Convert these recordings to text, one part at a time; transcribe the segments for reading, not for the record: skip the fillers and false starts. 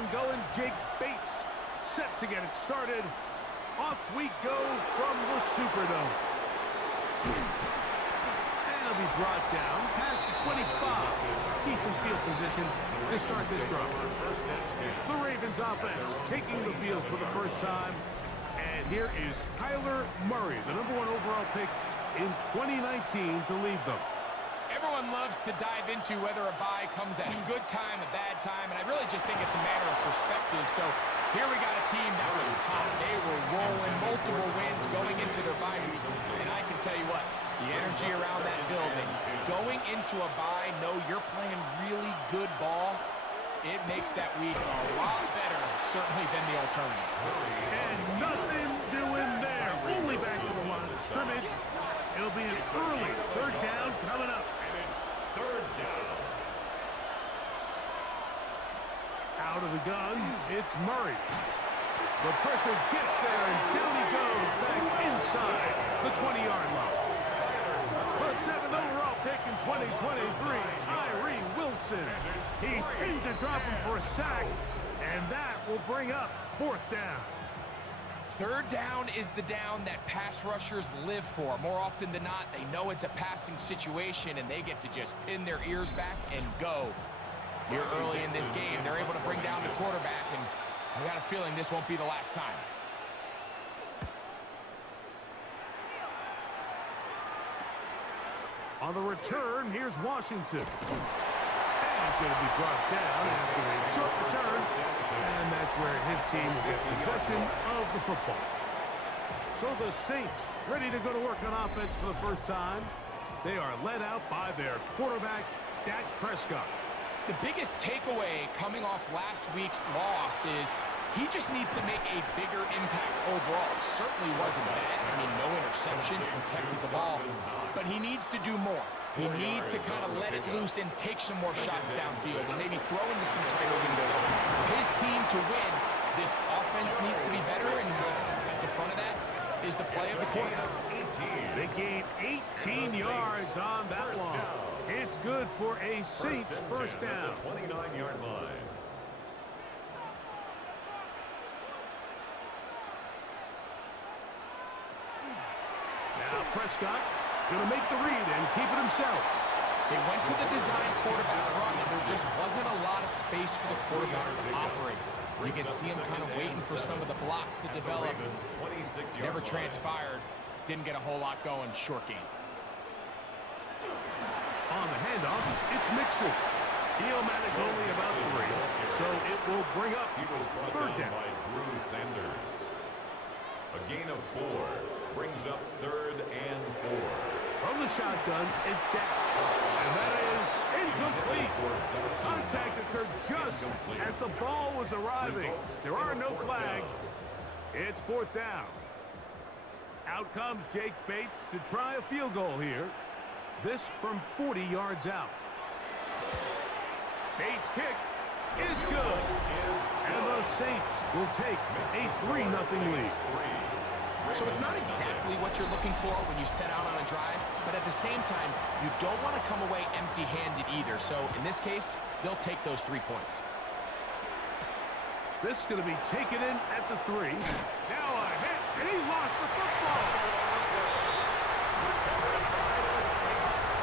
one going. Jake Bates set to get it started. Off we go from the Superdome. And it'll be brought down past the 25. Decent field position to start this drive. The Ravens offense taking the field for the first time. And here is Kyler Murray, the #1 overall pick in 2019 to lead them. Everyone loves to dive into whether a bye comes at a good time, a bad time, and I really just think it's a matter of perspective. So here we got a team that was hot. They were rolling, multiple wins going into their bye week. And I can tell you what, the energy around that building, going into a bye, know you're playing really good ball, it makes that week a lot better, certainly, than the alternative. And nothing doing there. Only back to the line of scrimmage. It'll be an early 3rd down coming up. And it's 3rd down. Out of the gun, it's Murray. The pressure gets there, and down he goes back inside the 20-yard line. The 7th overall pick in 2023, Tyree Wilson. He's in to drop him for a sack, and that will bring up 4th down. 3rd down is the down that pass rushers live for. More often than not, they know it's a passing situation, and they get to just pin their ears back and go. Here early in this game, they're able to bring down the quarterback, and I got a feeling this won't be the last time. On the return, here's Washington. And he's going to be brought down after a short return. And that's where his team will get possession of the football. So the Saints ready to go to work on offense for the first time. They are led out by their quarterback, Dak Prescott. The biggest takeaway coming off last week's loss is he just needs to make a bigger impact overall. It certainly wasn't bad. I mean, no interceptions, protected the ball. But he needs to do more. He needs to kind of let it loose and take some more shots downfield and maybe throw into some tighter windows. For his team to win, this offense needs to be better, and at the front of that is the play of the quarterback. They gain 18 yards on that one. It's good for a Saints first down. 29-yard line. Now Prescott going to make the read and keep it himself. They went to the design quarterback run, and there just wasn't a lot of space for the quarterback to operate. You can see him kind of waiting for some of the blocks to develop. Never transpired. Didn't get a whole lot going. Short game. On the handoff, it's Mixon. Eomatic only about 3, so it will bring up 3rd down. By Drew Sanders. A gain of 4 brings up 3rd and 4. From the shotgun, it's Dak. And that is incomplete. Contact occurred just as the ball was arriving. There are no flags. It's 4th down. Out comes Jake Bates to try a field goal here. This from 40 yards out. Bates' kick is good. And the Saints will take a 3-0 lead. So it's not exactly what you're looking for when you set out on a drive, but at the same time, you don't want to come away empty-handed either. So in this case, they'll take those 3 points. This is going to be taken in at the 3. Now a hit, and he lost the football.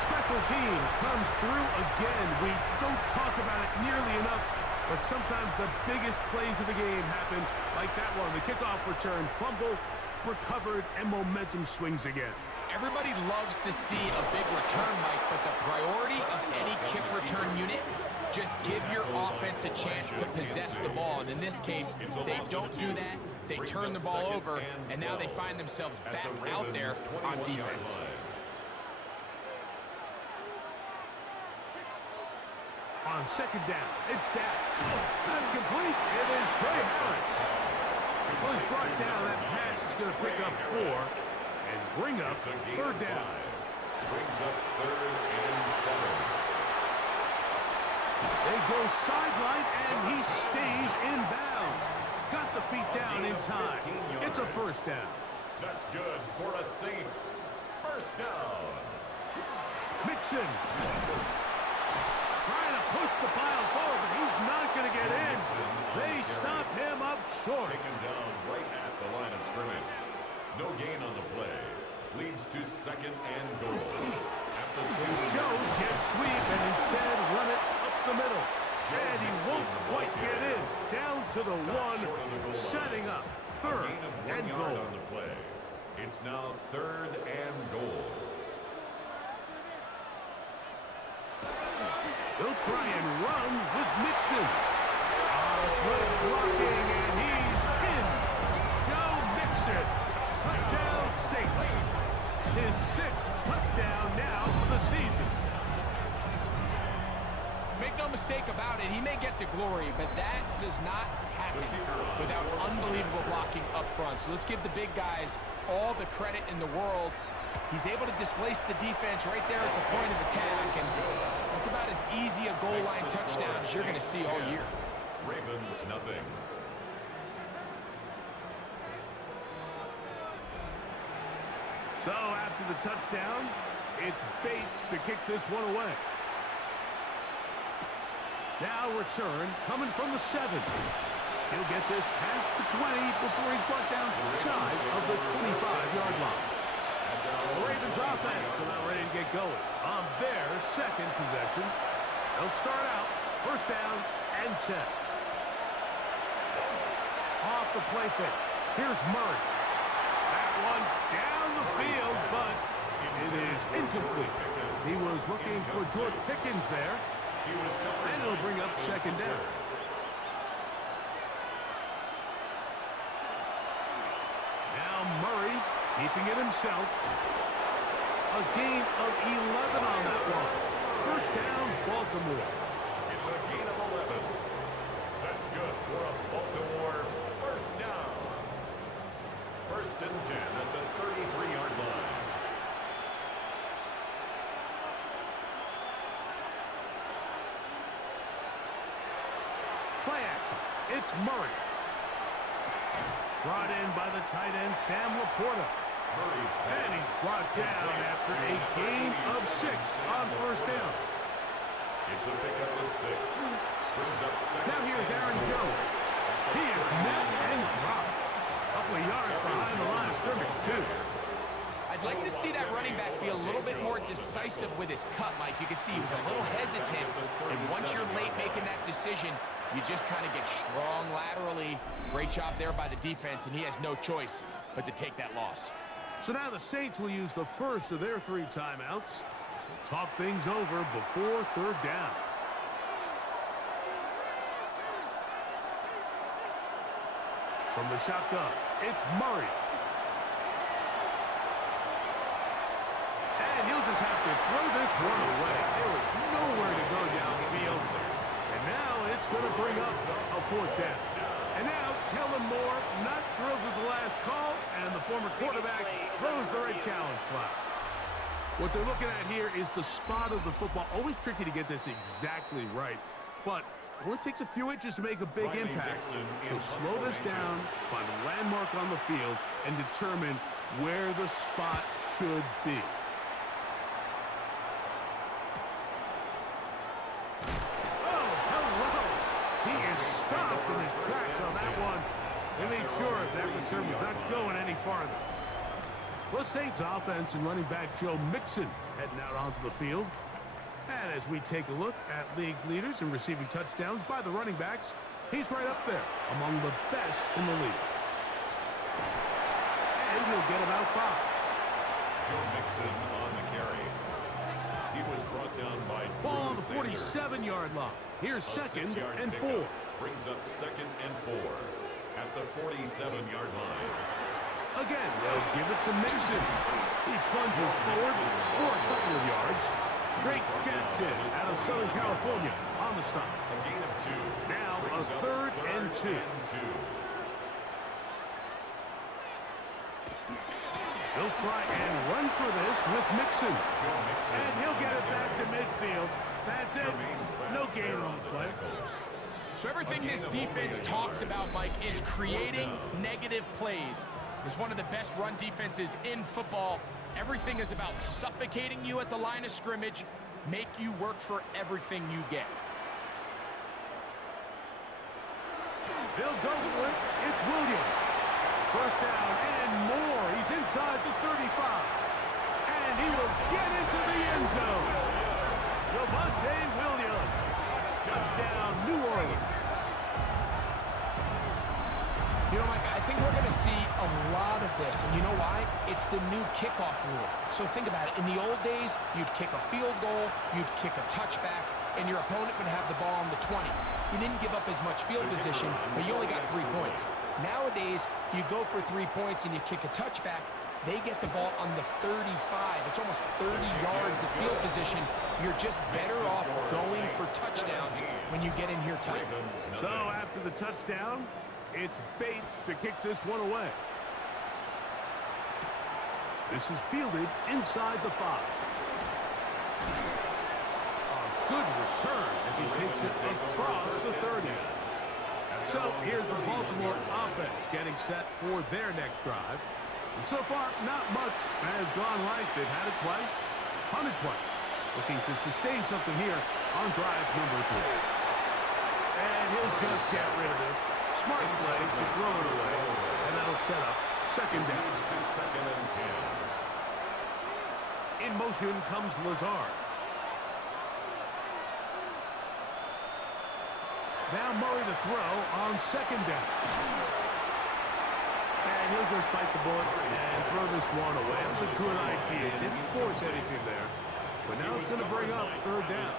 Special teams comes through again. We don't talk about it nearly enough, but sometimes the biggest plays of the game happen like that one. The kickoff return, fumble, recovered, and momentum swings again. Everybody loves to see a big return, Mike, but the priority of any kick return unit, just give your offense a chance to possess the ball. And in this case, they don't do that. They turn the ball over, and now they find themselves back out there on defense. On 2nd down, it's Dak. That's complete. It is Trey Harris. Well, he's brought down. That pass is going to pick up 4 and bring up 3rd down. Brings up 3rd and 7. They go sideline, and he stays in bounds. Got the feet down in time. It's a 1st down. That's good for a Saints 1st down. Mixon. trying to push the pile forward, but he's not going to get in. They stop him up short. Taken down right at the line of scrimmage. No gain on the play. Leads to second and goal. After two shows can't sweep and instead run it up the middle. And he won't quite get in. Down to the one, setting up third and goal. On the play. It's now third and goal. They'll try and run with Mixon. Good blocking, and he's in. Joe Mixon, touchdown safe. His sixth touchdown now for the season. Make no mistake about it, he may get the glory, but that does not happen without unbelievable blocking up front. So let's give the big guys all the credit in the world. He's able to displace the defense right there at the point of attack, and that's about as easy a goal line touchdown as you're going to see all year. Ravens nothing. So after the touchdown, it's Bates to kick this one away. Now return, coming from the 7. He'll get this past the 20 before he's brought down shy of the 25-yard line. The Ravens offense are now ready to get going on their second possession. They'll start out first down and 10. Off the play fake. Here's Murray. That one down the field, but it is incomplete. He was looking for George Pickens there. And it'll bring up second down. Now Murray keeping it himself. A gain of 11 on that one. First down, Baltimore. It's a gain of 11. That's good for a Baltimore first down. First and 10 at the 33-yard line. Play action. It's Murray. Brought in by the tight end, Sam Laporta. And he's brought down after a gain of 6 on first down. It's a pickup of 6. Brings up second. Now here's Aaron Jones. He is met and dropped. A couple of yards behind the line of scrimmage, too. I'd like to see that running back be a little bit more decisive with his cut, Mike. You can see he was a little hesitant, and once you're late making that decision, you just kind of get strong laterally. Great job there by the defense, and he has no choice but to take that loss. So now the Saints will use the first of their 3 timeouts. Talk things over before third down. From the shotgun, it's Murray. And he'll just have to throw this one away. There was nowhere to go downfield. And now it's going to bring up a fourth down. And now Kellen Moore, not thrilled with the last call, and the former quarterback throws the red challenge flag. What they're looking at here is the spot of the football. Always tricky to get this exactly right, but it only takes a few inches to make a big impact. So slow this down, find a landmark on the field, and determine where the spot should be. Oh, hello! He is stopped in his tracks on that one. They made sure that return was not going any farther. The Saints offense and running back Joe Mixon heading out onto the field. And as we take a look at league leaders in receiving touchdowns by the running backs, he's right up there among the best in the league. And he'll get about 5. Joe Mixon on the carry. He was brought down by Ball on the 47-yard line. Here's second and 4. Brings up second and 4 at the 47-yard line. Again, they'll give it to Mixon. He plunges forward for a couple of yards. Drake Jackson out of Southern California on the stop. A gain of 2. Now a Brings up third and 2. He'll try and run for this with Mixon. And he'll get it back to midfield. That's it. No gain on the play. So everything this defense talks about, Mike, is creating negative plays. It's one of the best run defenses in football. Everything is about suffocating you at the line of scrimmage, make you work for everything you get. They'll go for it. It's Williams. First down and more. He's inside the 35. And he will get into the end zone. Javonte Williams. Touchdown, New Orleans. You know, Mike, I think we're going to see a lot of this, and you know why? It's the new kickoff rule. So think about it. In the old days, you'd kick a field goal, you'd kick a touchback, and your opponent would have the ball on the 20. You didn't give up as much field position, but you only got 3 points. Nowadays, you go for 3 points and you kick a touchback, they get the ball on the 35. It's almost 30 yards of field position. You're just better off going for touchdowns when you get in here tight. So after the touchdown, it's Bates to kick this one away. This is fielded inside the 5. A good return as he takes it across the 30. So here's the Baltimore offense getting set for their next drive. And so far, not much has gone right. They've had it twice, punted twice. Looking to sustain something here on drive number 3. And he'll just get rid of this. Smart play to throw it away, and that'll set up second down. Second and 10. In motion comes Lazard. Now Murray to throw on second down. And he'll just bite the bullet and throw this one away. It was a good idea. Didn't force anything there. But now it's going to bring up third down.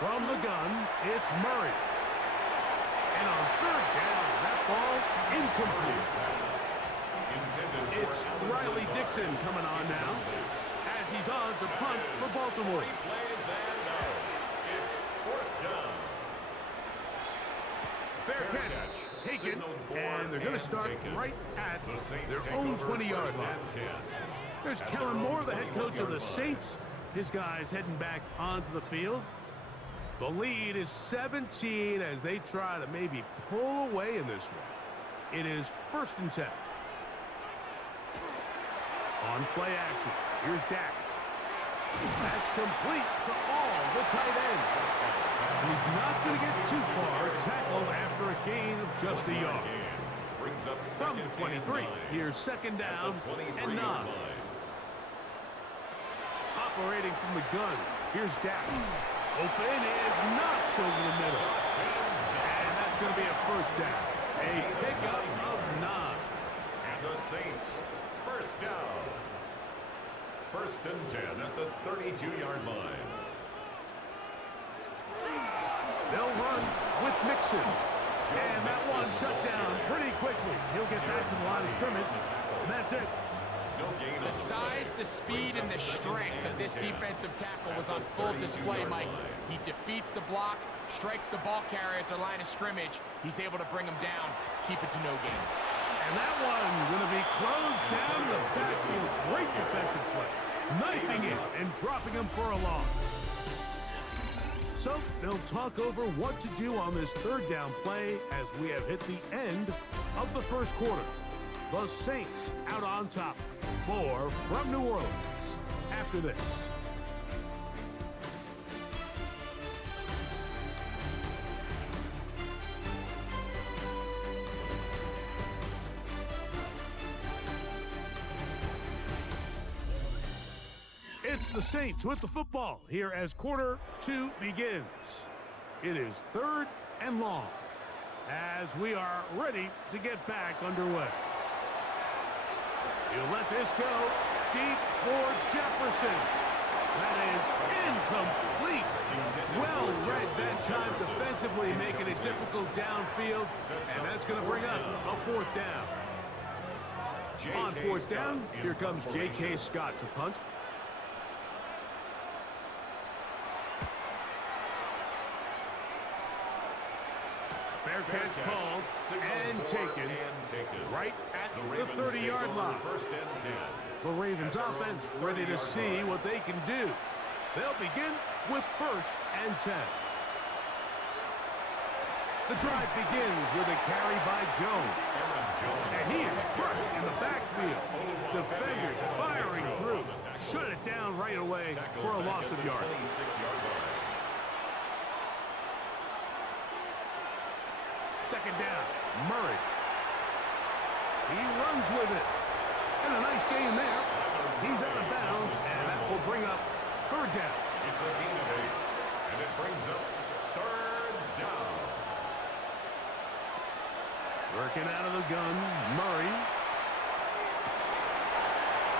From the gun, it's Murray. And on third down, that ball incomplete. It's Riley Dixon coming on now as he's on to punt for Baltimore. It's fourth down. Fair catch taken, and they're going to start right at their own 20-yard line. There's Kellen Moore, the head coach of the Saints. His guys heading back onto the field. The lead is 17 as they try to maybe pull away in this one. It is first and 10. On play action, here's Dak. That's complete to all the tight ends. And he's not going to get too far. Tackled after a gain of just a yard. Brings up From the 23, here's second down and 9. Operating from the gun, here's Dak. Open is Knox over the middle. And that's going to be a first down. A pickup of 9. And the Saints, first down. First and 10 at the 32-yard line. They'll run with Mixon. And that one shut down pretty quickly. He'll get back to the line of scrimmage. And that's it. The size, the speed, and the strength of this defensive tackle was on full display, Mike. He defeats the block, strikes the ball carrier at the line of scrimmage. He's able to bring him down, keep it to no gain. And that one going to be closed down the backfield. Great defensive play. Knifing it and dropping him for a loss. So they'll talk over what to do on this third down play as we have hit the end of the first quarter. The Saints out on top. More from New Orleans after this. It's the Saints with the football here as quarter 2 begins. It is third and long as we are ready to get back underway. He'll let this go deep for Jefferson. That is incomplete. Well read that time defensively, making it difficult downfield. And that's going to bring up a fourth down. On fourth down, here comes J.K. Scott to punt. Fair catch called and taken right at the 30-yard line. The Ravens offense ready to see what they can do. They'll begin with first and 10. The drive begins with a carry by Jones. And he is crushed in the backfield. Defenders firing through. Shut it down right away for a loss of yards. 26-yard line. Second down, Murray. He runs with it. And a nice gain there. He's out of bounds, and that will bring up third down. It's a gain of 8, and it brings up third down. Working out of the gun, Murray.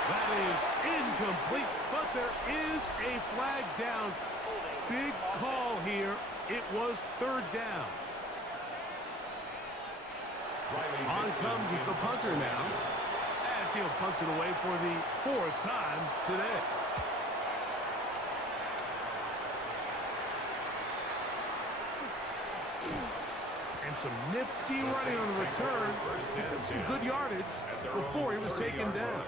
That is incomplete, but there is a flag down. Big call here. It was third down. On comes the punter now, as he'll punch it away for the fourth time today. And some nifty running on the return. He got some good yardage before he was taken down.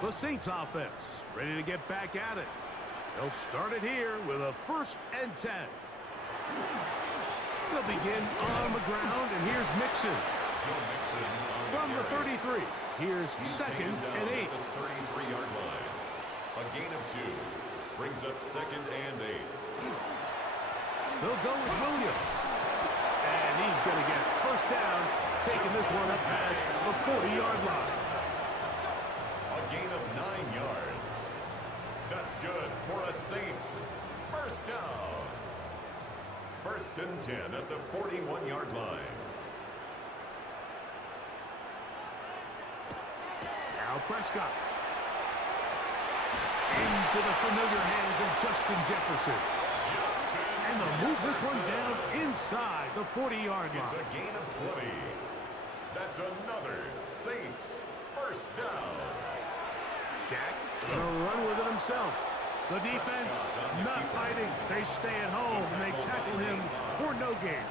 The Saints offense ready to get back at it. They'll start it here with a 1st and 10. They'll begin on the ground, and here's Mixon. From the 33, here's 2nd and 8. The 33-yard line. A gain of 2 brings up 2nd and 8. They'll go with Williams. And he's going to get first down, taking this one up past the 40-yard line. A gain of 9 yards. That's good for a Saints first down. 1st and 10 at the 41-yard line. Now Prescott. Into the familiar hands of Justin Jefferson. And they'll move this one down inside the 40-yard line. It's a gain of 20. That's another Saints first down. Dak gonna run with it himself. The defense not fighting. They stay at home and they tackle him for no gain.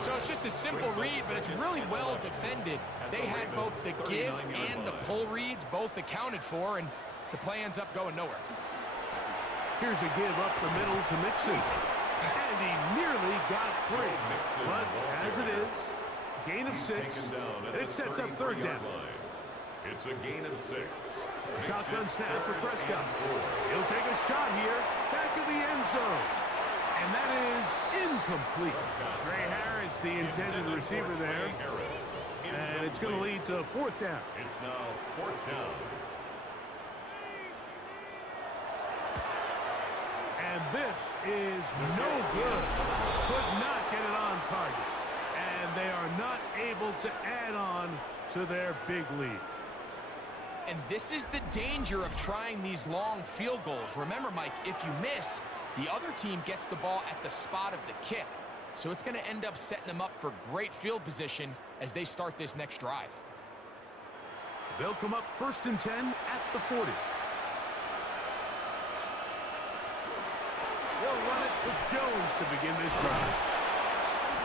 So it's just a simple read, but it's really well defended. They had both the give and the pull reads both accounted for, and the play ends up going nowhere. Here's a give up the middle to Mixon. And he nearly got free. But as it is, gain of 6. It sets up third down. It's a gain of 6. Shotgun snap for Prescott. He'll take a shot here. Back of the end zone. And that is incomplete. Trey Harris, the intended receiver there. And it's going to lead to 4th down. It's now 4th down. And this is no good. Could not get it on target. And they are not able to add on to their big lead. And this is the danger of trying these long field goals. Remember, Mike, if you miss, the other team gets the ball at the spot of the kick. So it's going to end up setting them up for great field position as they start this next drive. They'll come up 1st and 10 at the 40. They'll run it with Jones to begin this drive.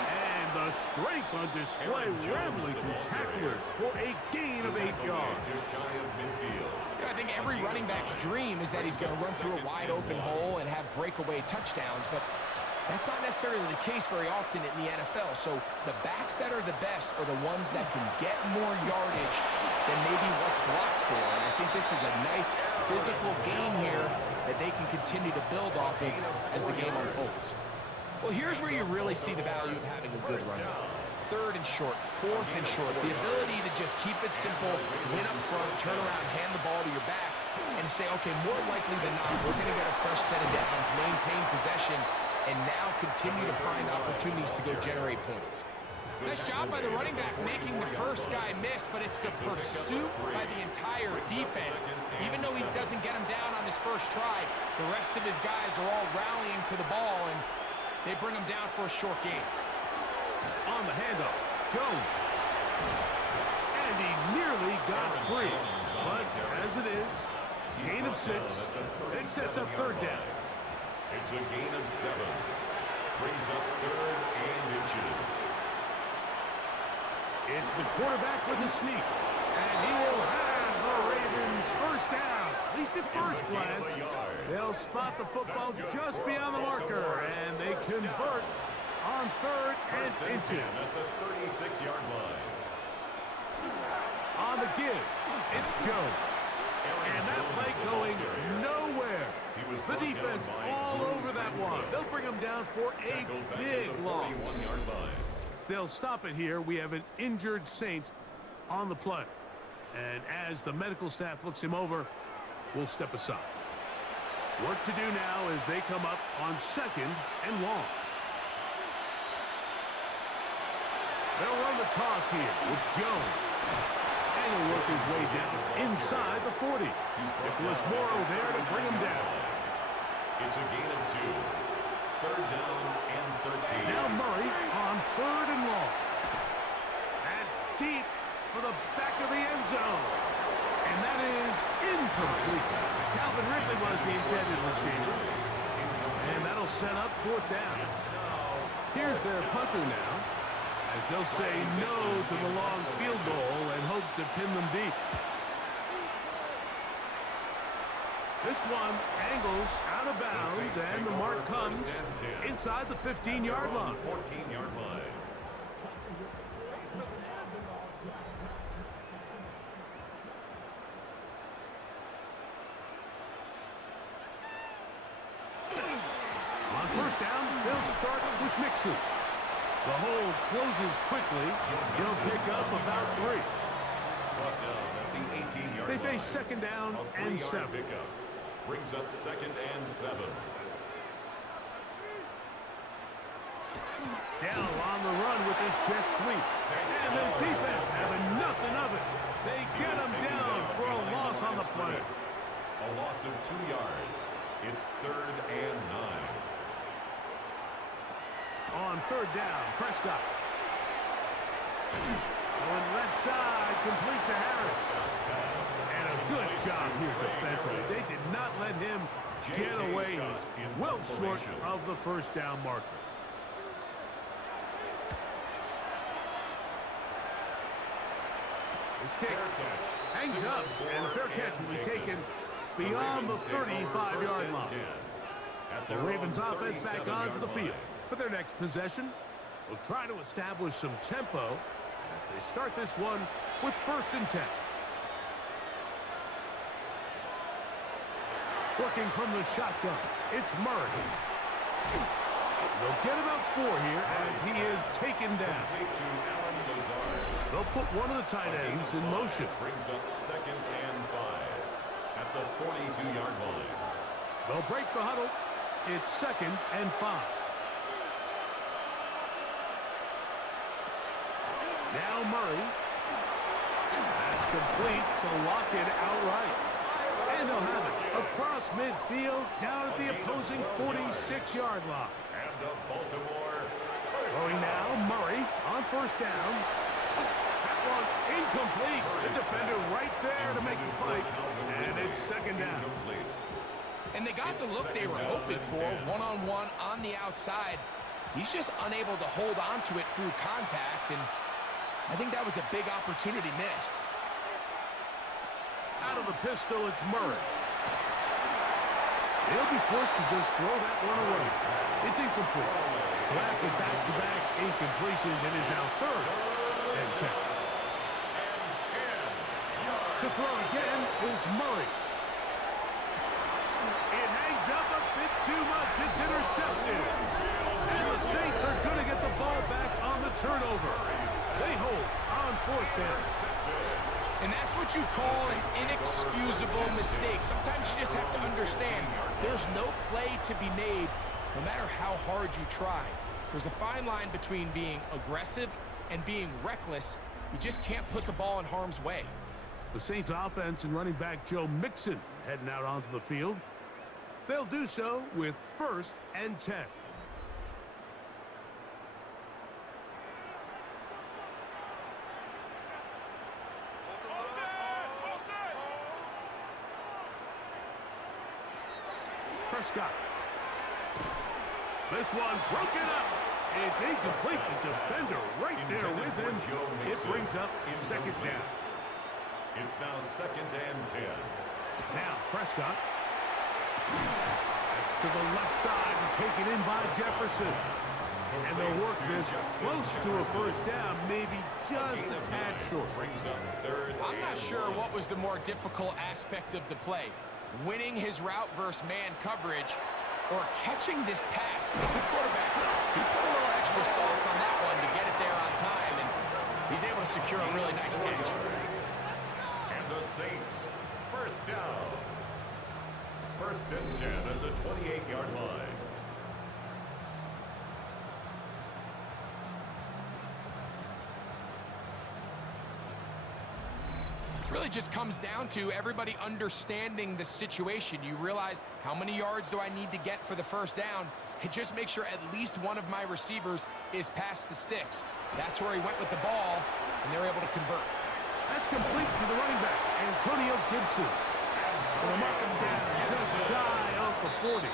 And the strength on display, rambling through tacklers for a gain of 8 yards. I think every running back's dream is that he's going to run through a wide open hole and have breakaway touchdowns, but that's not necessarily the case very often in the NFL. So the backs that are the best are the ones that can get more yardage than maybe what's blocked for. And I think this is a nice physical game here that they can continue to build off of as the game unfolds. Well, here's where you really see the value of having a good run back. 3rd and short, 4th and short. The ability to just keep it simple, win up front, turn around, hand the ball to your back, and say, okay, more likely than not, we're going to get a fresh set of downs, maintain possession, and now continue to find opportunities to go generate points. Nice job by the running back making the first guy miss, but it's the pursuit by the entire defense. Even though he doesn't get him down on his first try, the rest of his guys are all rallying to the ball, and they bring him down for a short gain. On the handoff, Jones. And he nearly got free. But as it is, gain of 6. It sets up third down. It's a gain of 7. Brings up 3rd and inches. It's the quarterback with a sneak. And he will have the Ravens first down. At least at first glance. They'll spot the football just beyond the marker. And they convert on third First and and 10 inches. at the 36-yard line. On the give, it's Jones. And that play going nowhere. The defense all over that one. They'll bring him down for a big loss. 41-yard line. They'll stop it here. We have an injured Saint on the play. And as the medical staff looks him over, we'll step aside. Work to do now as they come up on second and long. They'll run the toss here with Jones. And he'll work his way down inside the 40. Nicholas Morrow there to bring him down. It's a gain of 2. Third down and 13. Now Murray on third and long. That's deep for the back of the end zone. And that is incomplete. Calvin Ridley was the intended receiver. And that'll set up fourth down. Here's their punter now, as they'll say no to the long field goal and hope to pin them deep. This one angles out of bounds, and the mark comes inside the 15-yard line. 14-yard line. On first down, they'll start with Mixon. The hold closes quickly. He'll pick up about 3. Brought down at the 18-yard They line. face second down A and 3-yard 7. pickup. Brings up second and 7. Down on the run with this jet sweep. And this defense having nothing of it. They get him down for a loss on the play. A loss of 2 yards. It's third and 9. On third down, Prescott. Going left side, complete to Harris. And a good job here defensively. They did not let him get away. He's well short of the first down marker. This kick hangs up, and the fair catch will be taken beyond the 35-yard line. The Ravens offense back onto the field for their next possession. Will try to establish some tempo as they start this one with first and 10. Working from the shotgun, it's Murray. They'll get about 4 here as he is taken down. They'll put one of the tight ends in motion. Brings up second and 5 at the 42-yard line. They'll break the huddle. It's second and 5. Now Murray. That's complete to lock it outright. And they'll have it across midfield down at the opposing 46-yard line. And the Baltimore Throwing now, Murray on first down. That one incomplete. The defender right there to make the play. And it's second down. And they got the look they were hoping for, one-on-one on the outside. He's just unable to hold on to it through contact, and I think that was a big opportunity missed. Out of the pistol, it's Murray. He'll be forced to just throw that one away. It's incomplete. So after back-to-back incompletions, it is now third and 10. To throw again is Murray. It hangs up a bit too much. It's intercepted. And the Saints are going to get the ball back on the turnover. They hold on fourth down. And that's what you call an inexcusable mistake. Sometimes you just have to understand there's no play to be made no matter how hard you try. There's a fine line between being aggressive and being reckless. You just can't put the ball in harm's way. The Saints offense and running back Joe Mixon heading out onto the field. They'll do so with first and 10. Prescott. This one's broken up. It's incomplete. The defender right there with him. It brings up second down. It's now second and 10. Now Prescott. That's to the left side and taken in by Jefferson. And they'll work this close to a first down, maybe just a tad short. I'm not sure what was the more difficult aspect of the play, winning his route versus man coverage or catching this pass. Because the quarterback, he put a little extra sauce on that one to get it there on time, and he's able to secure a really nice catch. And the Saints, first down. First and 10 at the 28-yard line. Really just comes down to everybody understanding the situation. You realize how many yards do I need to get for the first down, and just make sure at least one of my receivers is past the sticks. That's where he went with the ball, and they're able to convert. That's complete to the running back, Antonio Gibson. Gonna mark him down just shy of the 40.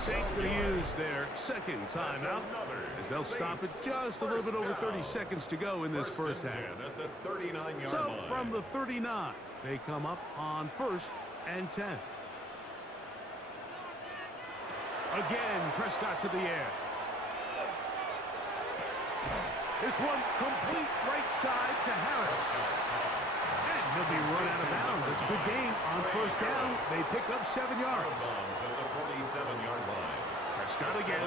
Saints going to use their second timeout as they'll stop it just a little bit over 30 seconds to go in this first half. So from the 39, they come up on first and 10. Again, Prescott to the air. This one complete right side to Harris. And he'll be run out of bounds. That's a good gain on first down. They pick up 7 yards. Prescott again.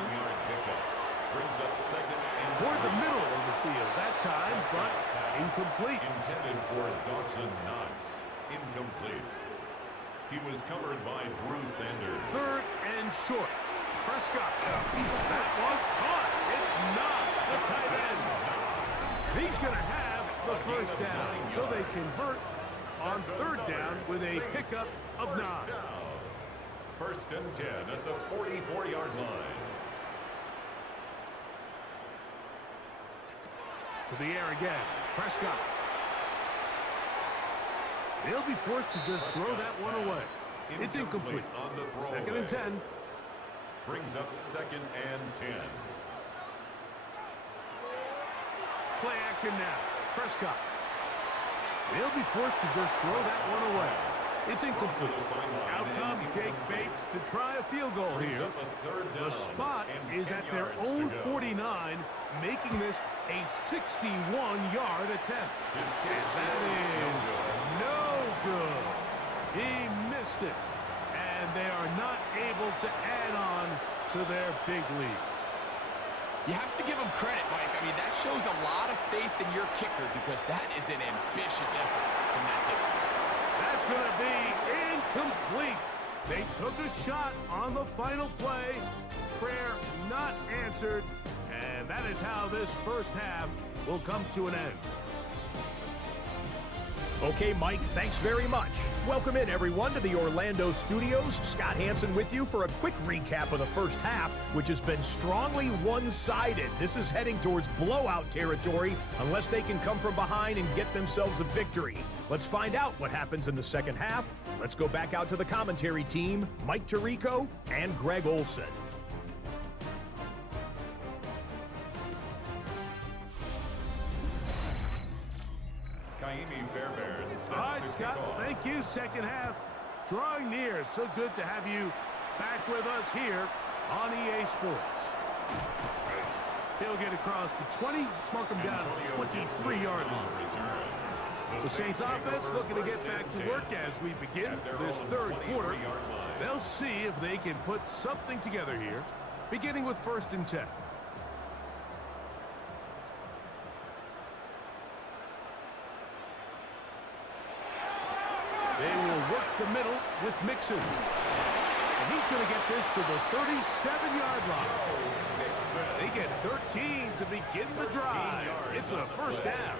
Brings up second and toward the middle of the field that time, but incomplete. Intended for Dawson Knox. Incomplete. He was covered by Drew Sanders. Third and short. Prescott. That one caught. It's Knox, the tight end. He's going to have the first down, so they convert on third down with a pickup of 9. First and 10 at the 44-yard line. To the air again. Prescott. They'll be forced to just throw that one away. It's incomplete. Second and 10. Brings up second and 10. Play action now. Prescott. They'll be forced to just throw that one away. It's incomplete. Out comes Jake Bates to try a field goal here. The spot is at their own 49, making this a 61-yard attempt. And that is no good. He missed it. And they are not able to add on to their big lead. You have to give him credit, Mike. I mean, that shows a lot of faith in your kicker because that is an ambitious effort from that distance. That's going to be incomplete. They took a shot on the final play. Prayer not answered. And that is how this first half will come to an end. Okay, Mike, thanks very much. Welcome in, everyone, to the Orlando studios. Scott Hansen with you for a quick recap of the first half, which has been strongly one-sided. This is heading towards blowout territory unless they can come from behind and get themselves a victory. Let's find out what happens in the second half. Let's go back out to the commentary team, Mike Tirico and Greg Olson. All right, Scott, thank you. Second half drawing near. So good to have you back with us here on EA Sports. He'll get across the 20, mark him down at the 23-yard line. The Saints offense looking to get back to work as we begin this third quarter. They'll see if they can put something together here, beginning with first and 10. They will work the middle with Mixon. And he's going to get this to the 37-yard line. They get 13 to begin the drive. It's a first down.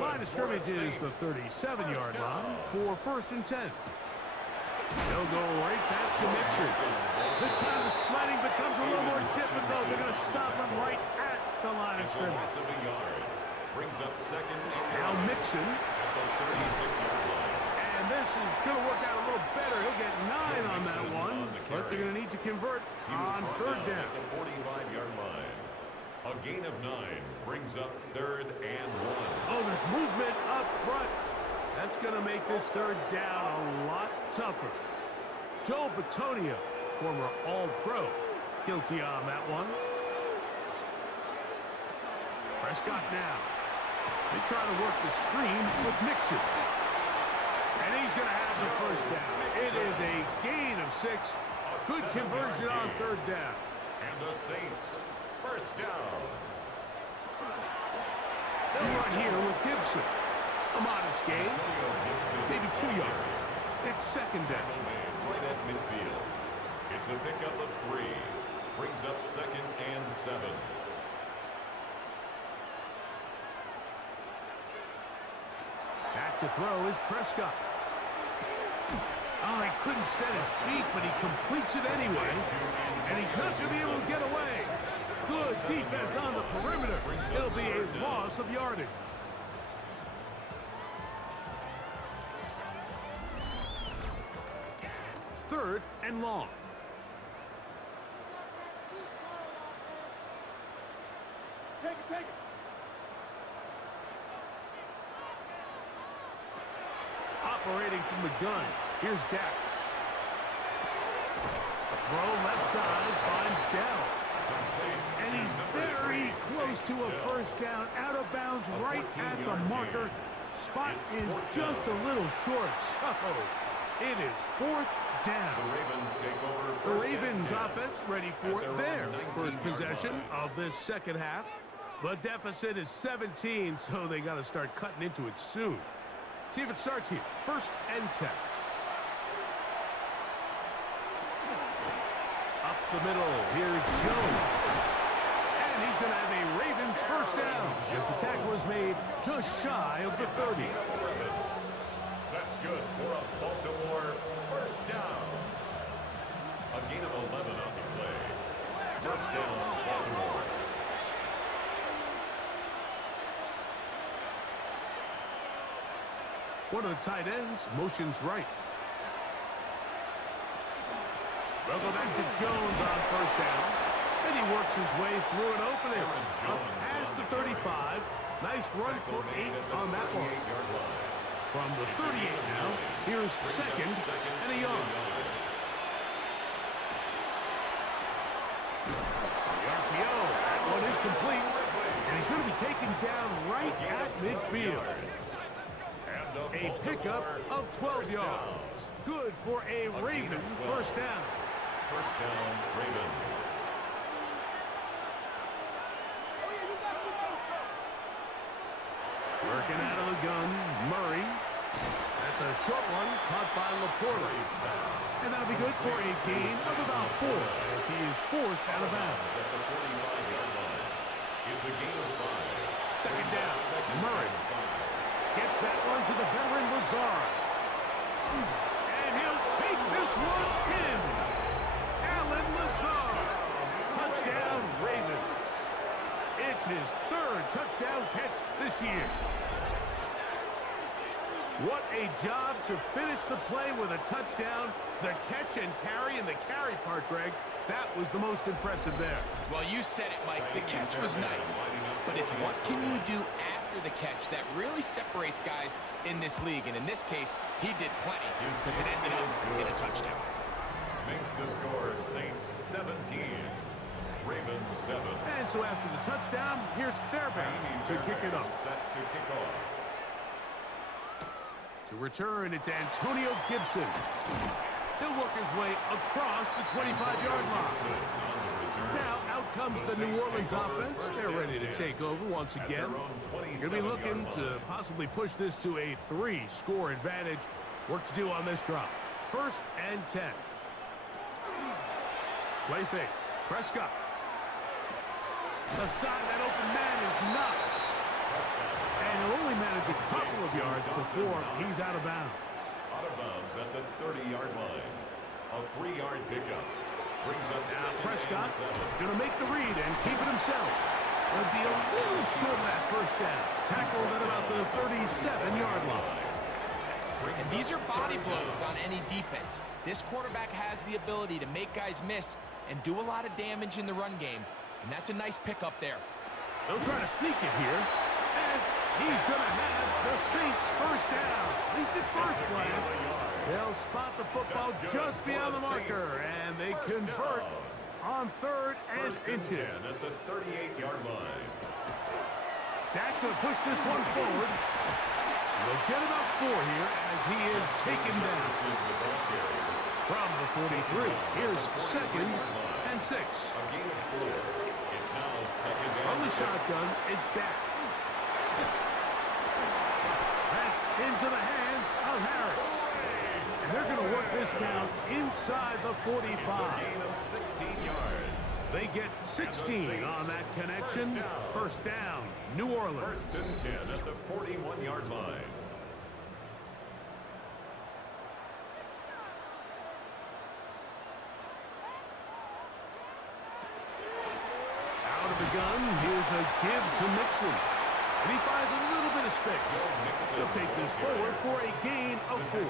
Line of scrimmage is the 37-yard line for first and 10. They'll go right back to Mixon. This time the sliding becomes a little more difficult. They're going to stop him right at the line of scrimmage. Now Mixon. At the 36-yard line. And this is going to work out a little better. He'll get 9 on that one, but they're going to need to convert on third down. At the 45-yard line. A gain of 9 brings up third and 1. Oh, there's movement up front. That's going to make this third down a lot tougher. Joe Bitonio, former All-Pro, guilty on that one. Prescott now. They try to work the screen with Mixon. And he's going to have the first down. It is a gain of 6. Good conversion on third down. And the Saints, first down. They'll run here with Gibson. A modest gain, maybe 2 yards. It's second down. Right at midfield. It's a pickup of 3. Brings up 2nd and 7. Back to throw is Prescott. Oh, he couldn't set his feet, but he completes it anyway. And he's not going to be able to get away. Good defense on the perimeter. It'll be a loss of yardage. Third and long. Take it. Operating from the gun. Here's Dak. A throw left side finds Dell. And he's very close to a first down. Out of bounds right at the marker. Spot is just a little short. So it is fourth down. The Ravens take over. The Ravens offense ready for their first possession of this second half. The deficit is 17, so they got to start cutting into it soon. See if it starts here. First and 10. Up the middle. Here's Jones. And he's going to have a Ravens first down as the tackle is made just shy of the 30. That's good for a Baltimore first down. A gain of 11 on the play. First down, Baltimore. One of the tight ends motions right. They'll go back to Jones on first down. And he works his way through an opening. Up past the 35. Nice run for 8 on that one. From the 38 now, here's second and a yard. The RPO, that one is complete. And he's going to be taken down right at midfield. A pickup of 12 yards. Good for a Raven first down. First down, Ravens. Working out of the gun, Murray. That's a short one caught by Laporta. And that'll be good for a gain of about 4 as he is forced out of bounds. At the 45-yard line. It's a gain of 5. Second down, Murray. Gets that one to the veteran Lazard. And he'll take this one in. Alan Lazard. Touchdown, Ravens. It's his 3rd touchdown catch this year. What a job to finish the play with a touchdown. The catch and carry, and the carry part, Greg, that was the most impressive there. Well, you said it, Mike. The catch was nice, but it's what can you do after the catch that really separates guys in this league. And in this case, he did plenty because it ended up in a touchdown. Makes the score Saints 17, Ravens 7. And so after the touchdown, here's Fairbairn to kick it off. Set to kick off. To return, it's Antonio Gibson. He'll work his way across the 25-yard line. Now, out comes the New Orleans offense. They're ready to take over once again. Going to be looking to possibly push this to a 3-score advantage. Work to do on this drop. First and 10. Play fake. Prescott. The side of that open man is nuts. And he'll only manage a couple of yards before he's out of bounds. Out of bounds at the 30-yard line. A 3-yard pickup. Brings up Now Prescott 7. going to make the read and keep it himself. He'll be a little short of that first down. Tackled at about the 37-yard line. And these are body blows on any defense. This quarterback has the ability to make guys miss and do a lot of damage in the run game. And that's a nice pickup there. They'll try to sneak it here. And he's going to have the Saints first down. At least at first glance. They'll spot the football just beyond the marker. And they convert on 3rd and inches. At the 38-yard line. Dak going to push this one forward. They'll get about 4 here as he is taken down. From the 43, here's 2nd and 6. A gain of 4. It's now 2nd and From the 6. shotgun, it's Dak. That's into the hands of Harris. And they're going to work this down inside the 45. It's a gain of 16 yards. They get 16 on that connection. First down, New Orleans. 1st and 10 at the 41-yard line. Out of the gun, here's a give to Mixon. And he finds a little bit of space. He'll take this forward for a gain of 4.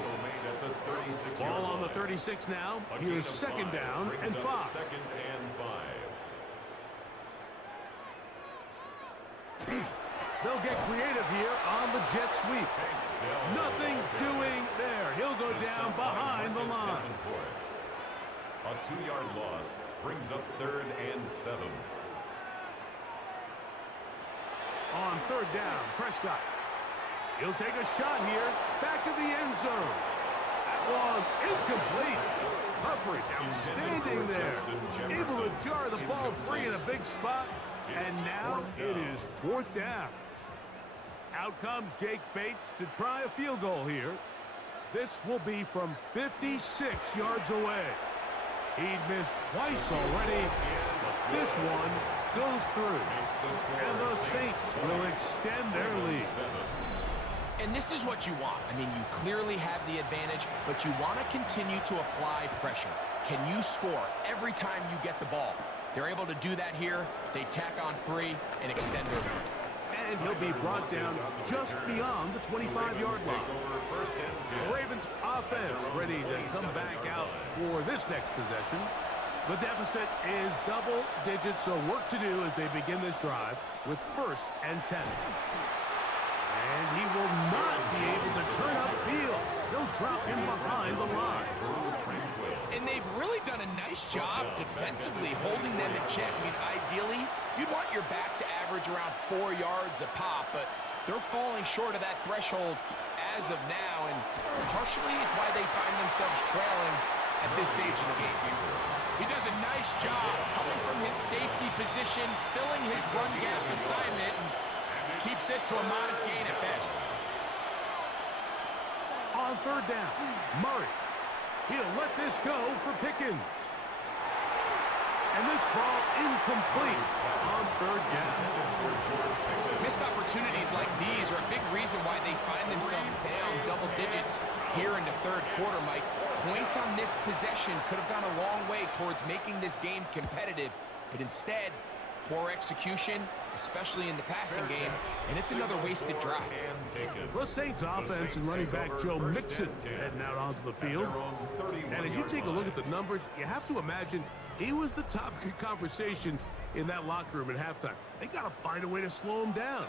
Ball on the 36 now. Here's 2nd down and 5. 2nd and 5. They'll get creative here on the jet sweep. Nothing doing there. He'll go down behind the line. A 2-yard loss brings up 3rd and 7. On 3rd down, Prescott. He'll take a shot here. Back of the end zone. That one incomplete. Coverage outstanding there. Able to jar the ball free in a big spot. And now it is 4th down. Out comes Jake Bates to try a field goal here. This will be from 56 yards away. He'd missed twice already, but this one goes through. And the Saints will extend their lead. And this is what you want. I mean, you clearly have the advantage, but you want to continue to apply pressure. Can you score every time you get the ball? They're able to do that here. They tack on 3 and extend their lead. And he'll be brought down just beyond the 25-yard line. The Ravens offense ready to come back out for this next possession. The deficit is double digits, so work to do as they begin this drive with 1st and 10. And he will not be able to turn upfield. They'll drop him behind the line. And they've really done a nice job defensively holding them in check. I mean, ideally, you'd want your back to average around 4 yards a pop, but they're falling short of that threshold as of now, and partially it's why they find themselves trailing at this stage of the game. He does a nice job coming from his safety position, filling his run gap assignment, and keeps this to a modest gain at best. On 3rd down, Murray. He'll let this go for Pickens. And this ball incomplete on 3rd down. Missed opportunities like these are a big reason why they find themselves down double digits here in the 3rd quarter, Mike. Points on this possession could have gone a long way towards making this game competitive, but instead, poor execution, especially in the passing game, and it's another wasted drive. The Saints offense and running back Joe Mixon heading out onto the field. And as you take a look at the numbers, you have to imagine he was the topic of conversation in that locker room at halftime. They got to find a way to slow him down.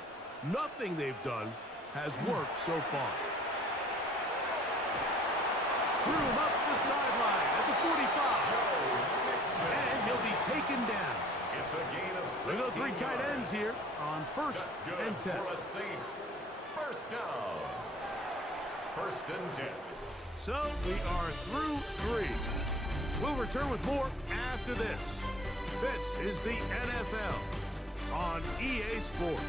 Nothing they've done has worked so far. Threw him up the sideline at the 45. And he'll be taken down. It's a gain of 16 There's 3 tight ends here on 1st and 10. For a Saints. 1st down. 1st and 10. So we are through 3. We'll return with more after this. This is the NFL on EA Sports.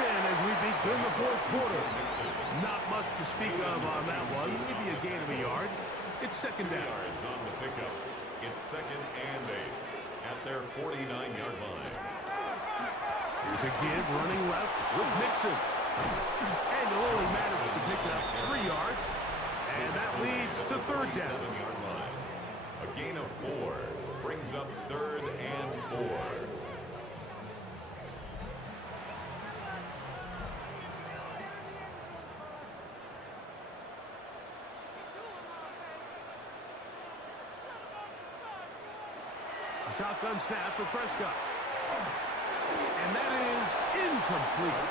As we begin the 4th quarter. Not much to speak of on that one. Maybe a gain of a yard. It's 2nd down. Yards on the pickup. It's 2nd and 8 at their 49-yard line. Here's a give running left with Mixon. And he'll only manage to pick up 3 yards. And that leads to 3rd down. 7-yard line. A gain of 4 brings up 3rd and 4. shotgun snap for Prescott. And that is incomplete.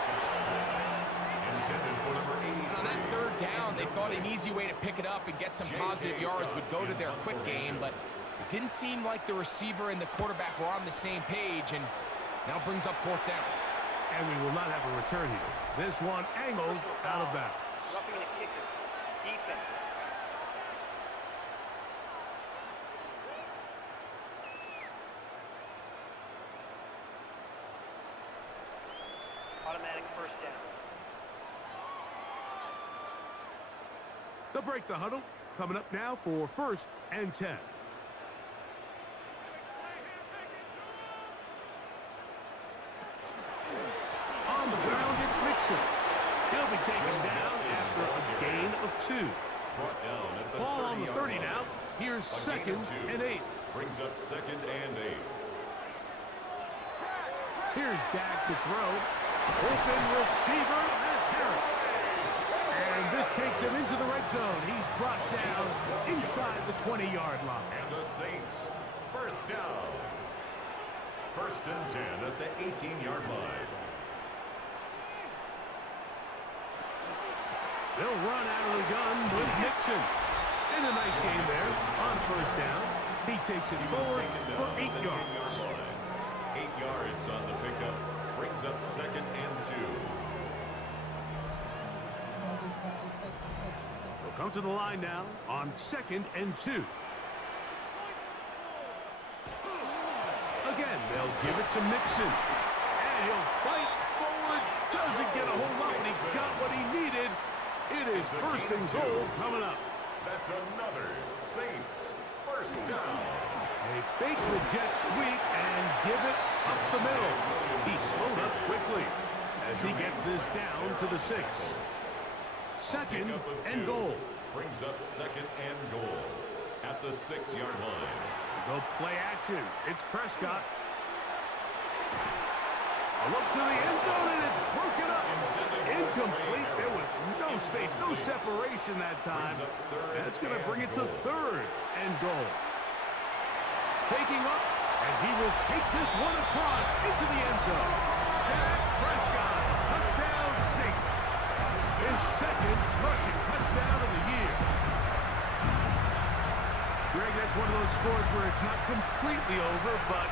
Intended for number 80. And on that third down, they thought an easy way to pick it up and get some positive yards would go to their quick game, but it didn't seem like the receiver and the quarterback were on the same page, and now brings up fourth down. And we will not have a return here. This one angled out of bounds. Roughing the kicker. Defense. Automatic first down. They'll break the huddle. Coming up now for 1st and 10. On the ground, it's Mixon. He'll be taken down after a gain of 2. Brought down at the Ball on the 30 30-yard line. now. Here's A gain 2nd of 2. and 8. Brings up 2nd and 8. Here's Dak to throw. Open receiver, that's Harris. And this takes him into the red zone. He's brought down inside the 20-yard line. And the Saints, first down. 1st and 10 at the 18-yard line. They'll run out of the gun with Mixon. And a nice game there on 1st down. He takes it forward for 8 yards. 8 yards on the pickup. Brings up 2nd and 2. They'll come to the line now on 2nd and 2. Again, they'll give it to Mixon. And he'll fight forward. Doesn't get a hold up, and he got what he needed. It is 1st and goal coming up. That's another Saints first down. They fake the jet sweep and give it up the middle. He slowed up quickly as he gets this down to the 6. 2nd Pickup of 2. and goal. Brings up 2nd and goal at the 6-yard line. They'll play action. It's Prescott. A look to the end zone, and it's broken up. Incomplete. There was no space, no separation that time. That's going to bring it to 3rd and goal. Taking up, and he will take this one across into the end zone. Dak Prescott, touchdown Saints. His 2nd rushing touchdown of the year. Greg, that's one of those scores where it's not completely over, but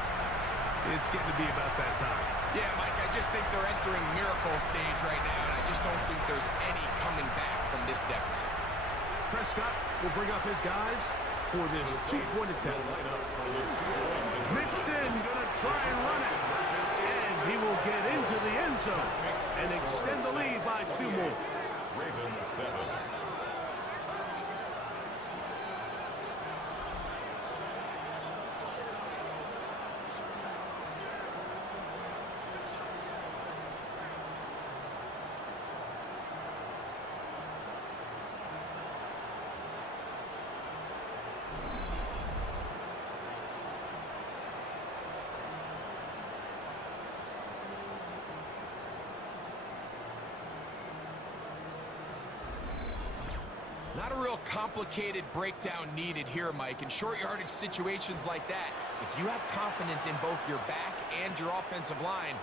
it's getting to be about that time. Yeah, Mike, I just think they're entering miracle stage right now, and I just don't think there's any coming back from this deficit. Prescott will bring up his guys for this 2-point attempt. Mixon gonna try and run it. And he will get into the end zone and extend the lead by 2 more. Ravens 7. Not a real complicated breakdown needed here, Mike. In short yardage situations like that, if you have confidence in both your back and your offensive line,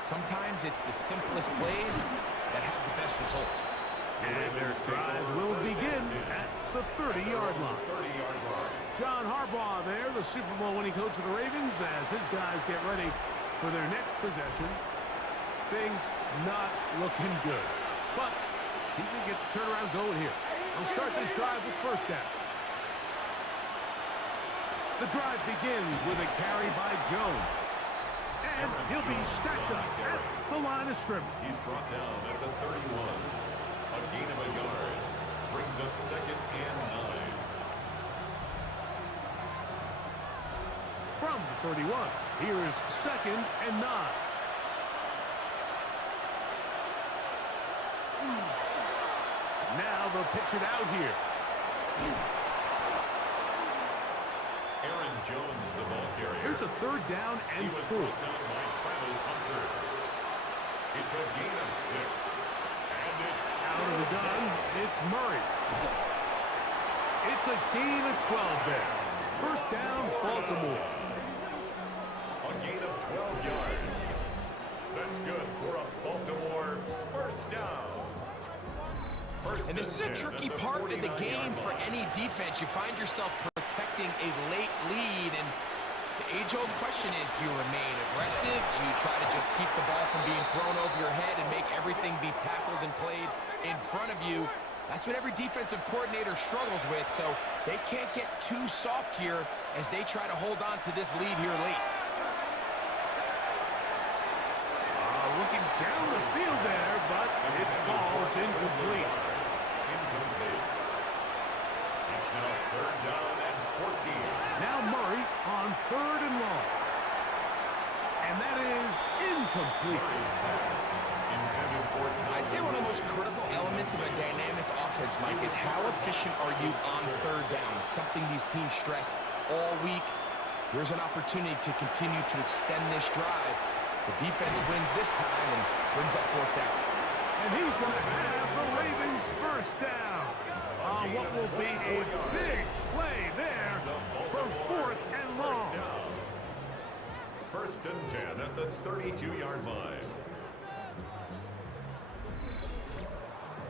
sometimes it's the simplest plays that have the best results. And their drive will begin at the 30-yard line. John Harbaugh there, the Super Bowl winning coach of the Ravens, as his guys get ready for their next possession. Things not looking good. But see if they get the turnaround going here. They'll start this drive with 1st down. The drive begins with a carry by Jones. And he'll be stacked up at the line of scrimmage. He's brought down at the 31. A gain of a yard. Brings up 2nd and 9. From the 31, here is 2nd and 9. Now they'll pitch it out here. Aaron Jones, the ball carrier. Here's a 3rd down and He was 4. brought down by Travis Hunter. It's a gain of 6. And it's Out of the gun, it's Murray. It's a gain of 12 there. 1st down, Baltimore. And this is a tricky part of the game for any defense. You find yourself protecting a late lead, and the age-old question is, do you remain aggressive? Do you try to just keep the ball from being thrown over your head and make everything be tackled and played in front of you? That's what every defensive coordinator struggles with, so they can't get too soft here as they try to hold on to this lead here late. Looking down the field there, but it falls incomplete. It's now 3rd down and 14. Now Murray on 3rd and long. And that is incomplete. I'd say one of the most critical elements of a dynamic offense, Mike, is how efficient are you on 3rd down. It's something these teams stress all week. Here's an opportunity to continue to extend this drive. The defense wins this time and brings up 4th down. And he's going to have the Ravens 1st down on what will be a big play there for 4th and long. 1st and 10 at the 32-yard line.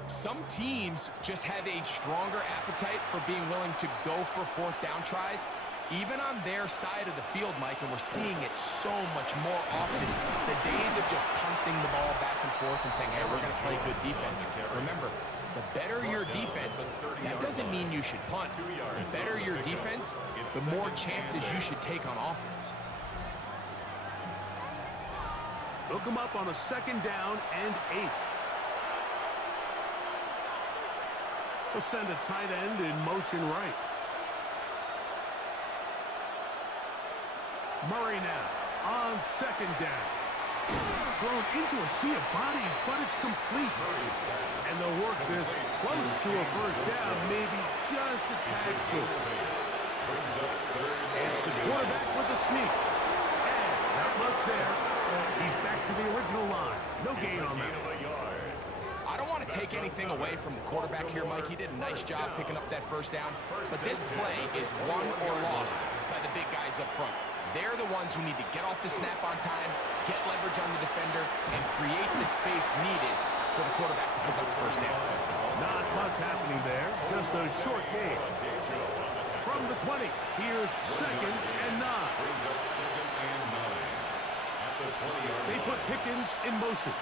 Some teams just have a stronger appetite for being willing to go for 4th down tries, even on their side of the field, Mike, and we're seeing it so much more often. The days of just punting the ball back and forth and saying, hey, we're going to play good defense. Remember, the better your defense, that doesn't mean you should punt. The better your defense, the more chances you should take on offense. Hook him up on a 2nd down and 8. We'll send a tight end in motion right. Murray now on 2nd down. Thrown into a sea of bodies, but it's complete. And they'll work this close to a 1st down, maybe just a tad short. It's the quarterback with the sneak. And not much there. He's back to the original line. No gain on that. I don't want to take anything away from the quarterback here, Mike. He did a nice job picking up that 1st down. But this play is won or lost by the big guys up front. They're the ones who need to get off the snap on time, get leverage on the defender, and create the space needed for the quarterback to pick up the 1st down. Not much happening there. Just a short gain. From the 20, here's 2nd and 9. They put Pickens in motion.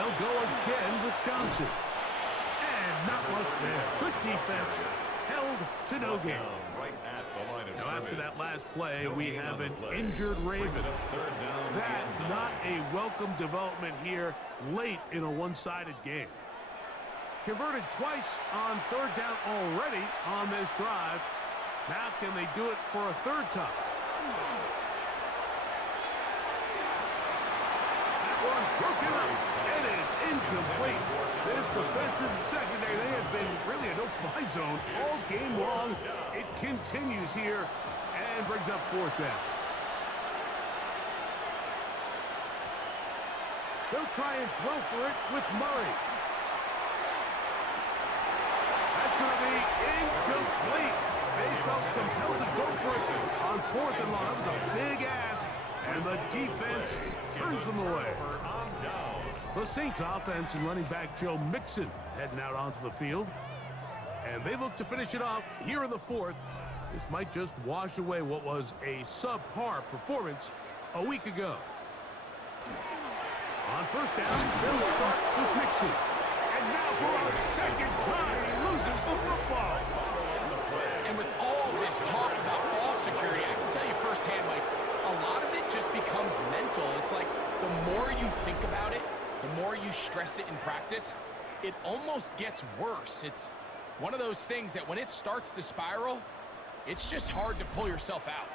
They'll go again with Johnson. And not much there. Good defense. Held to no gain. Now after that last play, we have an injured Raven. That not a welcome development here late in a one-sided game. Converted twice on 3rd down already on this drive. Now can they do it for a 3rd time? That one broken up. It is incomplete. This defensive secondary, they have been really a no-fly zone all game long. It continues here and brings up 4th down. They'll try and throw for it with Murray. That's going to be incomplete. They felt compelled to go for it on 4th and long. That was a big ask, and the defense turns them away. The Saints offense and running back Joe Mixon heading out onto the field. And they look to finish it off here in the 4th. This might just wash away what was a subpar performance a week ago. On 1st down, they'll start with Mixon. And now for a 2nd time, he loses the football. And with all this talk about ball security, I can tell you firsthand, like, a lot of it just becomes mental. It's like the more you think about it, the more you stress it in practice, it almost gets worse. It's one of those things that when it starts to spiral, it's just hard to pull yourself out.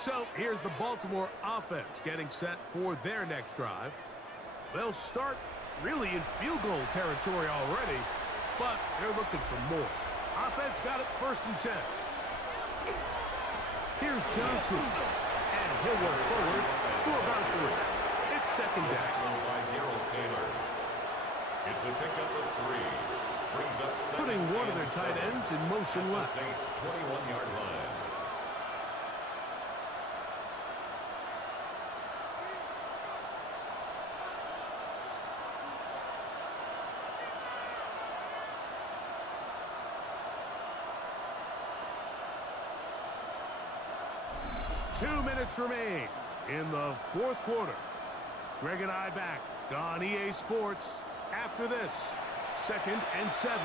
So here's the Baltimore offense getting set for their next drive. They'll start really in field goal territory already, but they're looking for more. Offense got it 1st and 10. Here's Johnson, and he'll work forward for about 3. It's 2nd down. It's a pickup of 3. Brings up 2nd Putting one of their tight ends in motion left. Saints 21-yard line. 2 minutes remain in the fourth quarter. Greg and I back on EA Sports after this. 2nd and 7.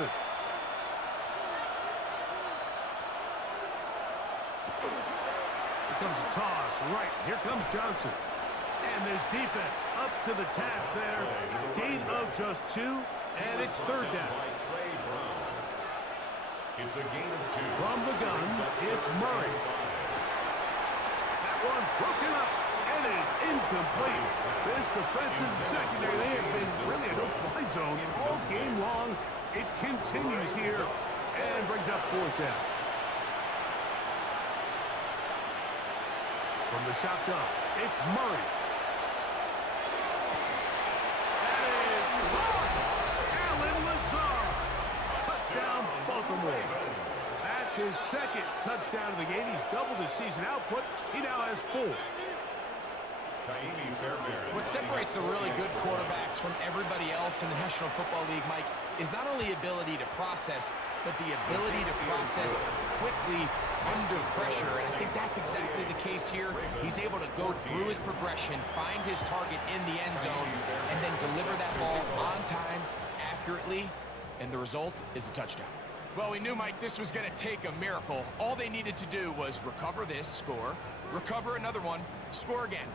Here comes a toss. Right. Here comes Johnson. And this defense up to the task there. Gain of just 2, and it's 3rd down. It's a gain of 2. From the gun, it's Murray. That one broken up and is incomplete. This defensive secondary, they have been really a no-fly zone all game long. It continues here and brings up 4th down. From the shotgun, it's Murray. That is Alan Lazard. Touchdown, Baltimore. That's his 2nd touchdown of the game. He's doubled his season output. He now has 4. What separates the really good quarterbacks from everybody else in the National Football League, Mike, is not only ability to process, but the ability to process quickly under pressure. And I think that's exactly the case here. He's able to go through his progression, find his target in the end zone, and then deliver that ball on time, accurately, and the result is a touchdown. Well, we knew, Mike, this was going to take a miracle. All they needed to do was recover this, score, recover another one, score again.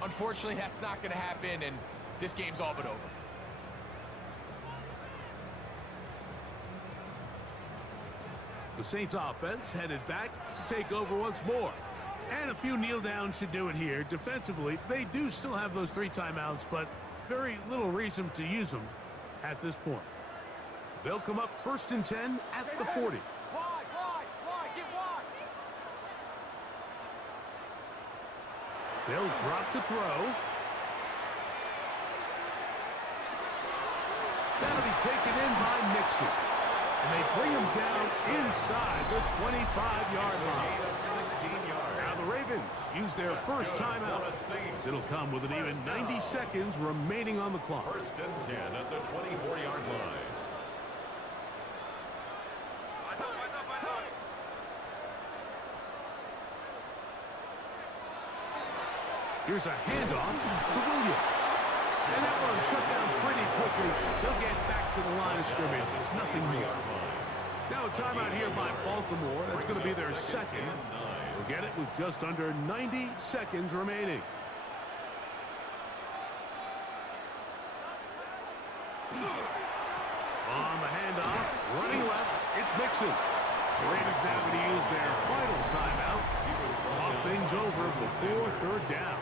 Unfortunately, that's not going to happen, and this game's all but over. The Saints offense headed back to take over once more. And a few kneel downs should do it here. Defensively, they do still have those 3 timeouts, but very little reason to use them at this point. They'll come up 1st and 10 at the 40. Wide, get wide. They'll drop to throw. That'll be taken in by Mixon. And they bring him down inside the 25-yard line. 16 yards. Now the Ravens use their first timeout. It'll come with an even 90 seconds remaining on the clock. 1st and 10 at the 24-yard line. Here's a handoff to Williams. And that one shut down pretty quickly. They'll get back to the line of scrimmage. Nothing more. Now a timeout here by Baltimore. That's going to be their 2nd. They'll get it with just under 90 seconds remaining. On the handoff, running left, it's Mixon. The Ravens now going to use their final timeout. Talk things over before 3rd down.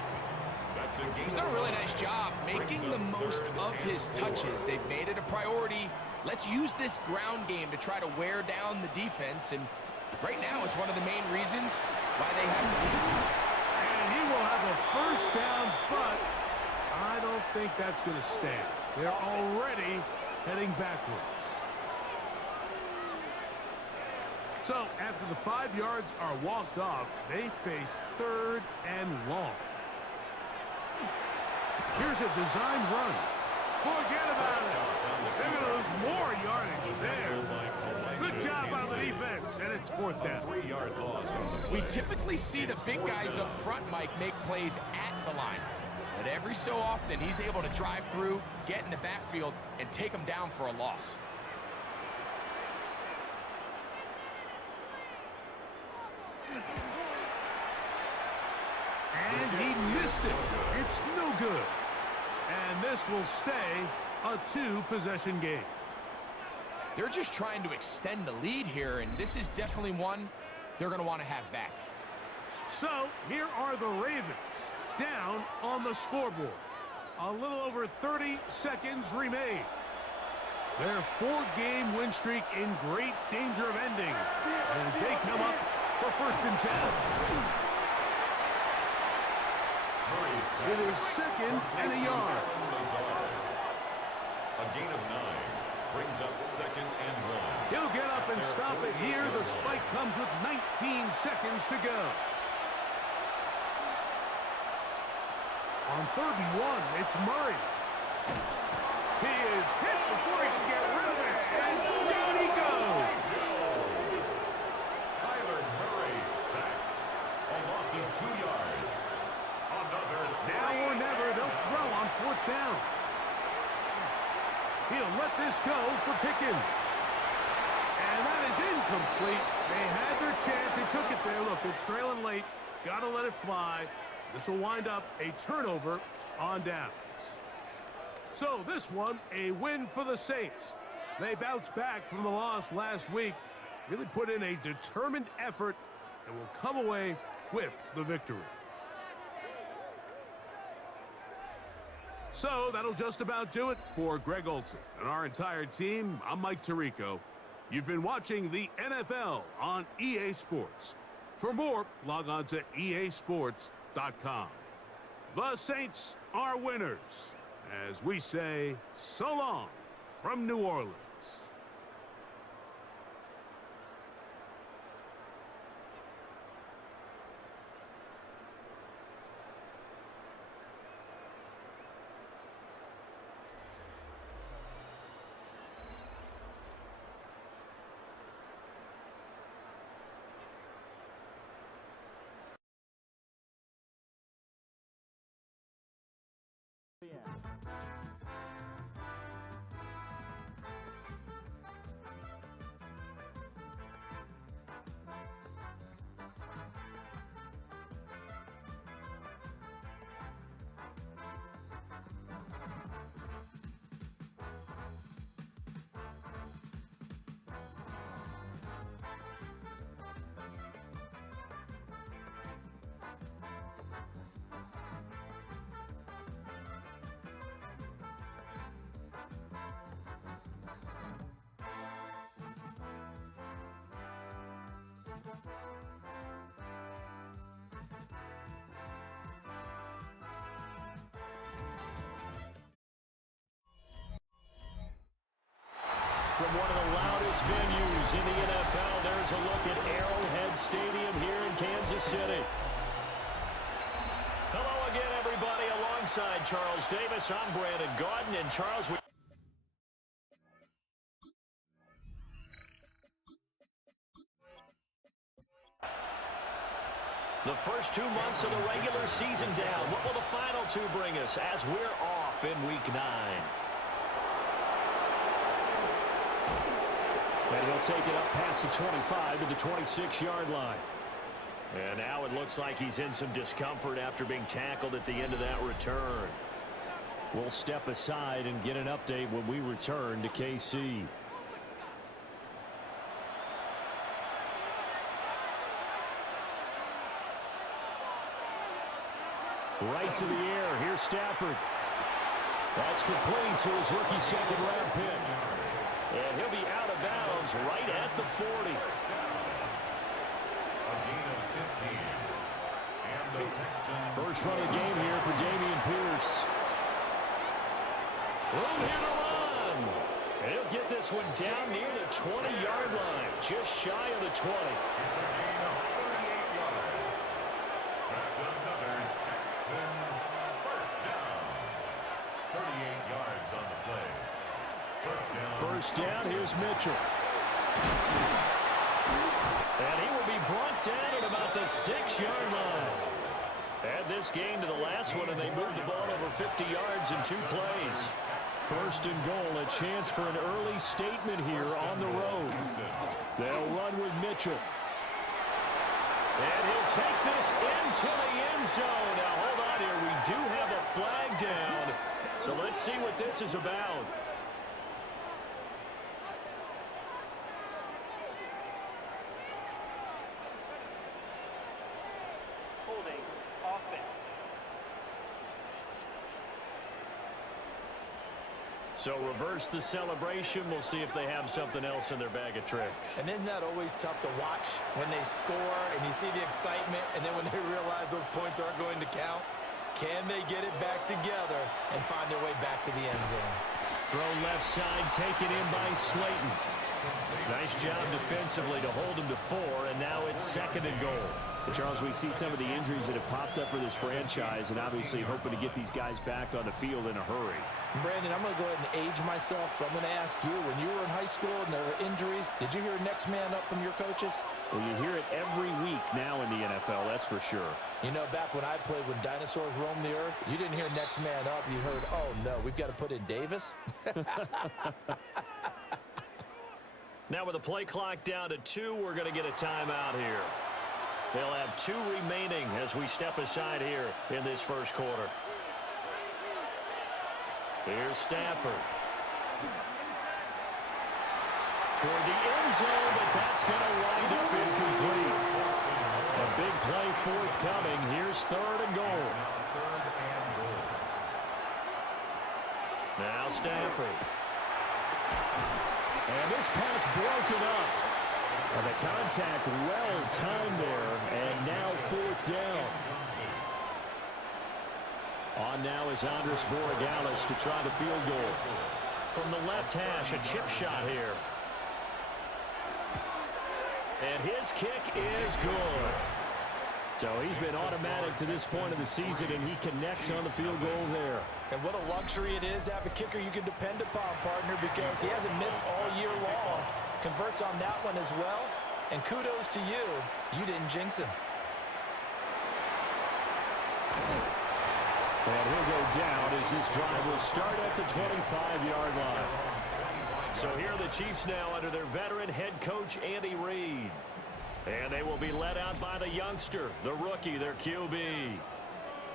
He's done a really nice job making the most of his touches. They've made it a priority. Let's use this ground game to try to wear down the defense. And right now, it's one of the main reasons why they have the lead. And he will have a 1st down, but I don't think that's going to stand. They're already heading backwards. So after the 5 yards are walked off, they face 3rd and long. Here's a designed run. Forget about it. They're going to lose more yardage there. Good job on the defense, and it's 4th down. 3-yard loss. We typically see the big guys up front, Mike, make plays at the line. But every so often, he's able to drive through, get in the backfield, and take them down for a loss. And he missed it. It's no good. And this will stay a 2-possession game. They're just trying to extend the lead here, and this is definitely one they're going to want to have back. So here are the Ravens down on the scoreboard. A little over 30 seconds remain. Their 4-game win streak in great danger of ending as they come up for 1st and 10. It is 2nd and a yard. A gain of 9 brings up 2nd and 1. He'll get up and stop it here. The spike comes with 19 seconds to go. On 3rd and 1, it's Murray. He is hit before he can get rid of it, and down he goes. Kyler Murray sacked. A loss yards. Now or never, they'll throw on 4th down. He'll let this go for Pickens. And that is incomplete. They had their chance. They took it there. Look, they're trailing late. Got to let it fly. This will wind up a turnover on downs. So this one, a win for the Saints. They bounced back from the loss last week, really put in a determined effort, and will come away with the victory. So that'll just about do it for Greg Olsen and our entire team. I'm Mike Tirico. You've been watching the NFL on EA Sports. For more, log on to easports.com. The Saints are winners, as we say so long from New Orleans. From one of the loudest venues in the NFL, there's a look at Arrowhead Stadium here in Kansas City. Hello again, everybody. Alongside Charles Davis, I'm Brandon Gaudin. And Charles, the first 2 months of the regular season down. What will the final two bring us as we're off in Week 9? And he'll take it up past the 25 to the 26-yard line. And now it looks like he's in some discomfort after being tackled at the end of that return. We'll step aside and get an update when we return to KC. Right to the air. Here's Stafford. That's complete to his rookie second-round pick. And he'll be out of bounds right at the 40. A gain of 15. And the Texans. First run of the game here for Dameon Pierce. Room here to run. And he'll get this one down near the 20-yard line, just shy of the 20. It's a gain of 38 yards. That's another Texans first down. 38 yards on the play. First down, here's Mitchell. And he will be brought down at about the 6-yard line. Add this game to the last one, and they moved the ball over 50 yards in 2 plays. First and goal, a chance for an early statement here on the road. They'll run with Mitchell. And he'll take this into the end zone. Now, hold on here. We do have a flag down. So let's see what this is about. So reverse the celebration. We'll see if they have something else in their bag of tricks. And isn't that always tough to watch when they score and you see the excitement, and then when they realize those points aren't going to count? Can they get it back together and find their way back to the end zone? Throw left side, taken in by Slayton. Nice job defensively to hold him to 4, and now it's 2nd and goal. Charles, we see some of the injuries that have popped up for this franchise, and obviously hoping to get these guys back on the field in a hurry. Brandon, I'm going to go ahead and age myself, but I'm going to ask you, when you were in high school and there were injuries, did you hear next man up from your coaches? Well, you hear it every week now in the NFL, that's for sure. You know, back when I played when dinosaurs roamed the earth, you didn't hear next man up. You heard, oh, no, we've got to put in Davis. Now with the play clock down to 2, we're going to get a timeout here. They'll have 2 remaining as we step aside here in this first quarter. Here's Stafford. Toward the end zone, but that's going to wind up incomplete. A big play forthcoming. Here's 3rd and goal. Now Stafford. And this pass broken up. And the contact well timed there. And now 4th down. On now is Andres Borregales to try the field goal. From the left hash, a chip shot here. And his kick is good. So he's been automatic to this point of the season, and he connects on the field goal there. And what a luxury it is to have a kicker you can depend upon, partner, because he hasn't missed all year long. Converts on that one as well. And kudos to you. You didn't jinx him. And he'll go down as this drive will start at the 25-yard line. So here are the Chiefs now under their veteran head coach, Andy Reid. And they will be led out by the youngster, the rookie, their QB.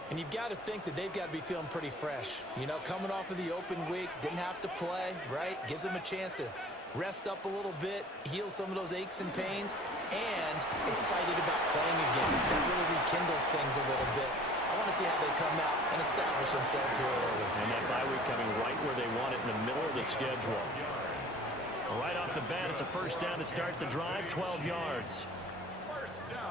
And you've got to think that they've got to be feeling pretty fresh. You know, coming off of the open week, didn't have to play, right? Gives them a chance to rest up a little bit, heal some of those aches and pains, and excited about playing again. That really rekindles things a little bit. I want to see how they come out and establish themselves here early. And that bye week coming right where they want it, in the middle of the schedule. Right off the bat, it's a first down to start the drive, 12 yards.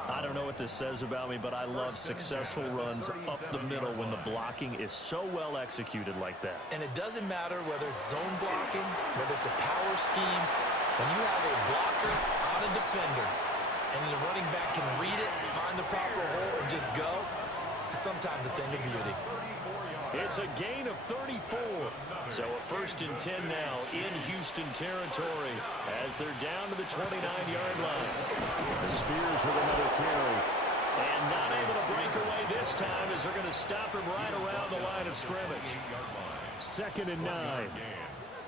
I don't know what this says about me, but I love successful runs up the middle when the blocking is so well executed like that. And it doesn't matter whether it's zone blocking, whether it's a power scheme. When you have a blocker on a defender and the running back can read it, find the proper hole, and just go, sometimes a thing of beauty. It's a gain of 34. So a 1st and 10 now in Houston territory as they're down to the 29-yard line. Spears with another carry. And not able to break away this time as they're going to stop him right around the line of scrimmage. 2nd and 9.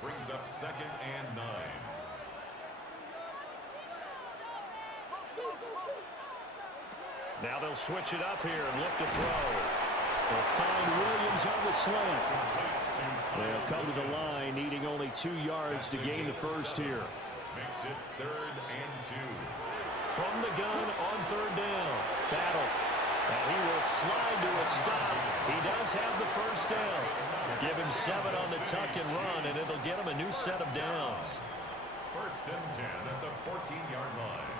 Brings up 2nd and 9. Now they'll switch it up here and look to throw. They'll find Williams on the slant. They'll come to the line, needing only 2 yards to gain the first here. Makes it 3rd and 2. From the gun on 3rd down. Battle. And he will slide to a stop. He does have the first down. Give him 7 on the tuck and run, and it'll get him a new set of downs. 1st and 10 at the 14-yard line.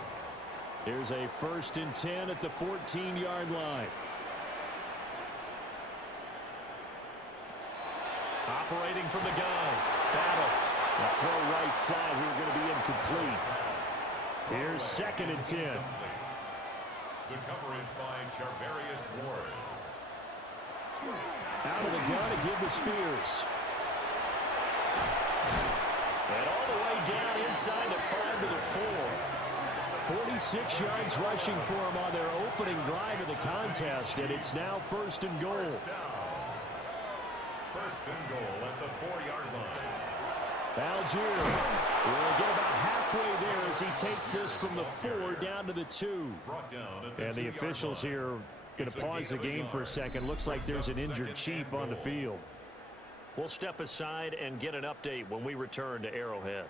Here's a 1st and 10 at the 14-yard line. Operating from the gun. Battle. The throw right side here going to be incomplete. Here's 2nd and 10. Good coverage by Charvarius Ward. Out of the gun again to Spears. And all the way down inside the 5 to the 4. 46 yards rushing for him on their opening drive of the contest, and it's now 1st and goal. 1st and goal at the 4-yard line. Algier will get about halfway there as he takes this from the 4 down to the 2. And the officials here going to pause the game for a second. Looks like there's an injured Chief on the field. We'll step aside and get an update when we return to Arrowhead.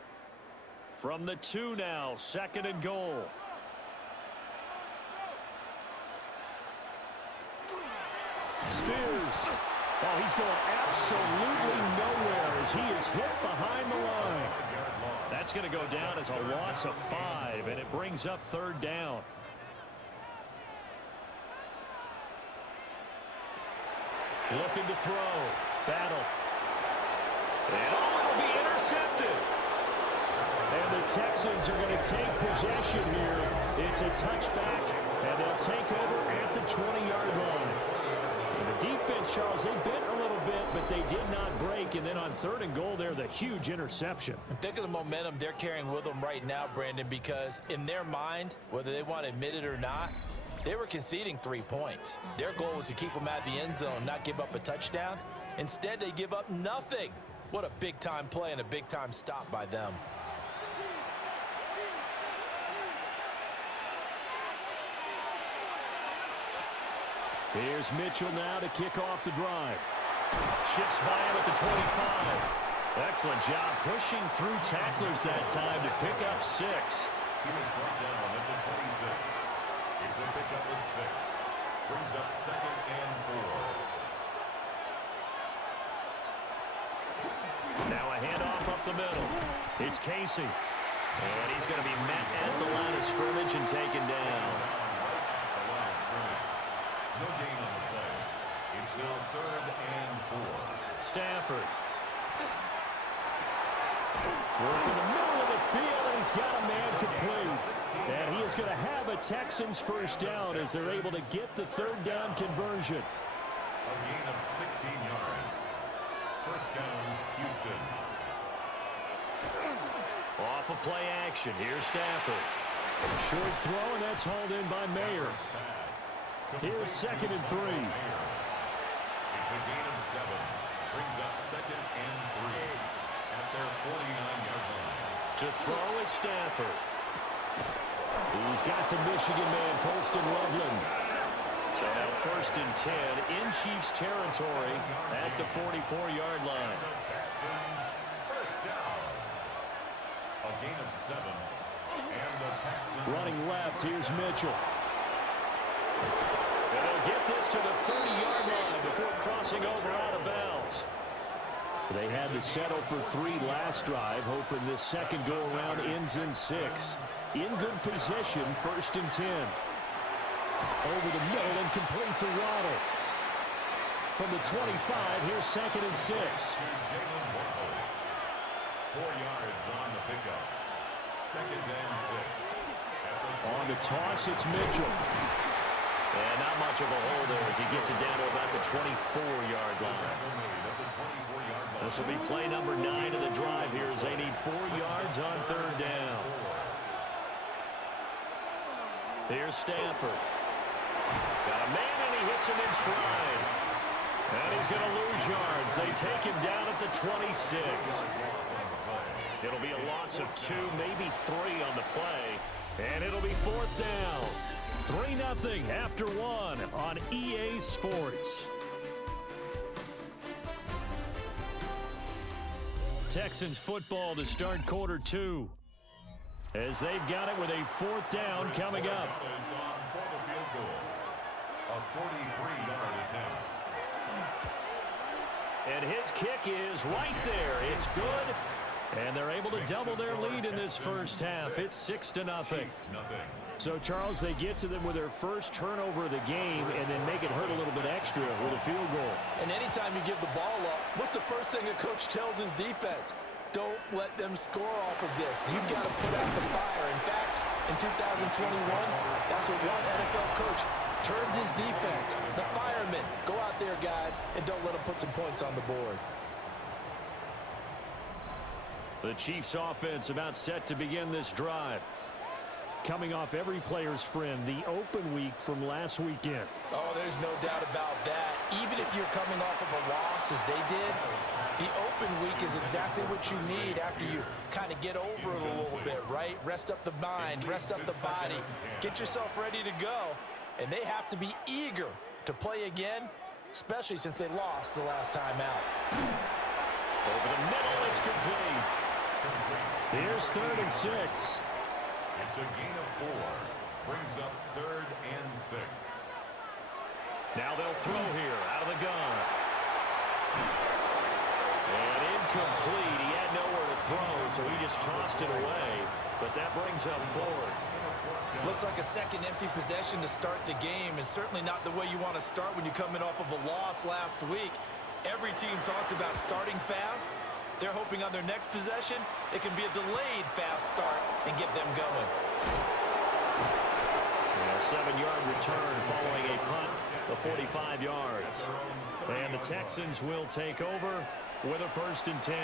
From the 2 now, 2nd and goal. Spears. Oh, he's going absolutely nowhere as he is hit behind the line. That's going to go down as a loss of 5, and it brings up 3rd down. Looking to throw. Battle. And it'll be intercepted. And the Texans are going to take possession here. It's a touchback, and they'll take over at the 20-yard line. And the defense, Charles, they bit a little bit, but they did not break. And then on third and goal there, the huge interception. Think of the momentum they're carrying with them right now, Brandon, because in their mind, whether they want to admit it or not, they were conceding 3 points. Their goal was to keep them out of the end zone, not give up a touchdown. Instead, they give up nothing. What a big-time play and a big-time stop by them. Here's Mitchell now to kick off the drive. Shifts by him at the 25. Excellent job pushing through tacklers that time to pick up 6. He was brought down at the 26. It's a pickup of 6. Brings up 2nd and 4. Now a handoff up the middle. It's Casey. And he's going to be met at the line of scrimmage and taken down. No gain on the play. It's now 3rd and 4. Stafford. Working the middle of the field, and he's got a man complete. And he is going to have a Texans first down as they're able to get the 3rd down conversion. A gain of 16 yards. First down, Houston. Off of play action. Here's Stafford. Short throw, and that's hauled in by Mayer. Here's 2nd and 3. It's a gain of 7. Brings up 2nd and 3 at their 49-yard line. To throw is Stafford. He's got the Michigan man, Colston Loveland. So now 1st and 10 in Chiefs territory at the 44-yard line. The Texans first down. A gain of 7. And the Texans Running left, here's Mitchell. And they'll get this to the 30-yard line before crossing over out of bounds. They had to settle for 3 last drive, hoping this second go-around ends in 6. In good position, 1st and 10. Over the middle and complete to Waddle. From the 25, here's 2nd and 6. 4 yards on the pickup. 2nd and 6. On the toss, it's Mitchell. And not much of a hole there as he gets it down to about the 24-yard line. This will be play number 9 of the drive here as they need 4 yards on 3rd down. Here's Stafford. Got a man and he hits him in stride. And he's going to lose yards. They take him down at the 26. It'll be a loss of 2, maybe 3 on the play. And it'll be 4th down. 3-0 after 1 on EA Sports. Texans football to start quarter 2. As they've got it with a 4th down coming up. A 43-yard attempt. And his kick is right there. It's good. And they're able to double their lead in this first half. It's 6-0. So, Charles, they get to them with their first turnover of the game and then make it hurt a little bit extra with a field goal. And anytime you give the ball up, what's the first thing a coach tells his defense? Don't let them score off of this. You've got to put out the fire. In fact, in 2021, that's what one NFL coach termed his defense. The firemen. Go out there, guys, and don't let them put some points on the board. The Chiefs offense about set to begin this drive. Coming off every player's friend, the open week from last weekend. Oh, there's no doubt about that. Even if you're coming off of a loss as they did, the open week is exactly what you need after you kind of get over it a little bit, right? Rest up the mind, rest up the body, get yourself ready to go. And they have to be eager to play again, especially since they lost the last time out. Over the middle, it's complete. Here's 3rd and 6. It's a gain of 4. Brings up 3rd and 6. Now they'll throw here out of the gun. And incomplete. He had nowhere to throw, so he just tossed it away. But that brings up 4th. Looks like a second empty possession to start the game, and certainly not the way you want to start when you're coming off of a loss last week. Every team talks about starting fast. They're hoping on their next possession, it can be a delayed fast start and get them going. And a 7-yard return following a punt of 45 yards. And the Texans will take over with a 1st and 10.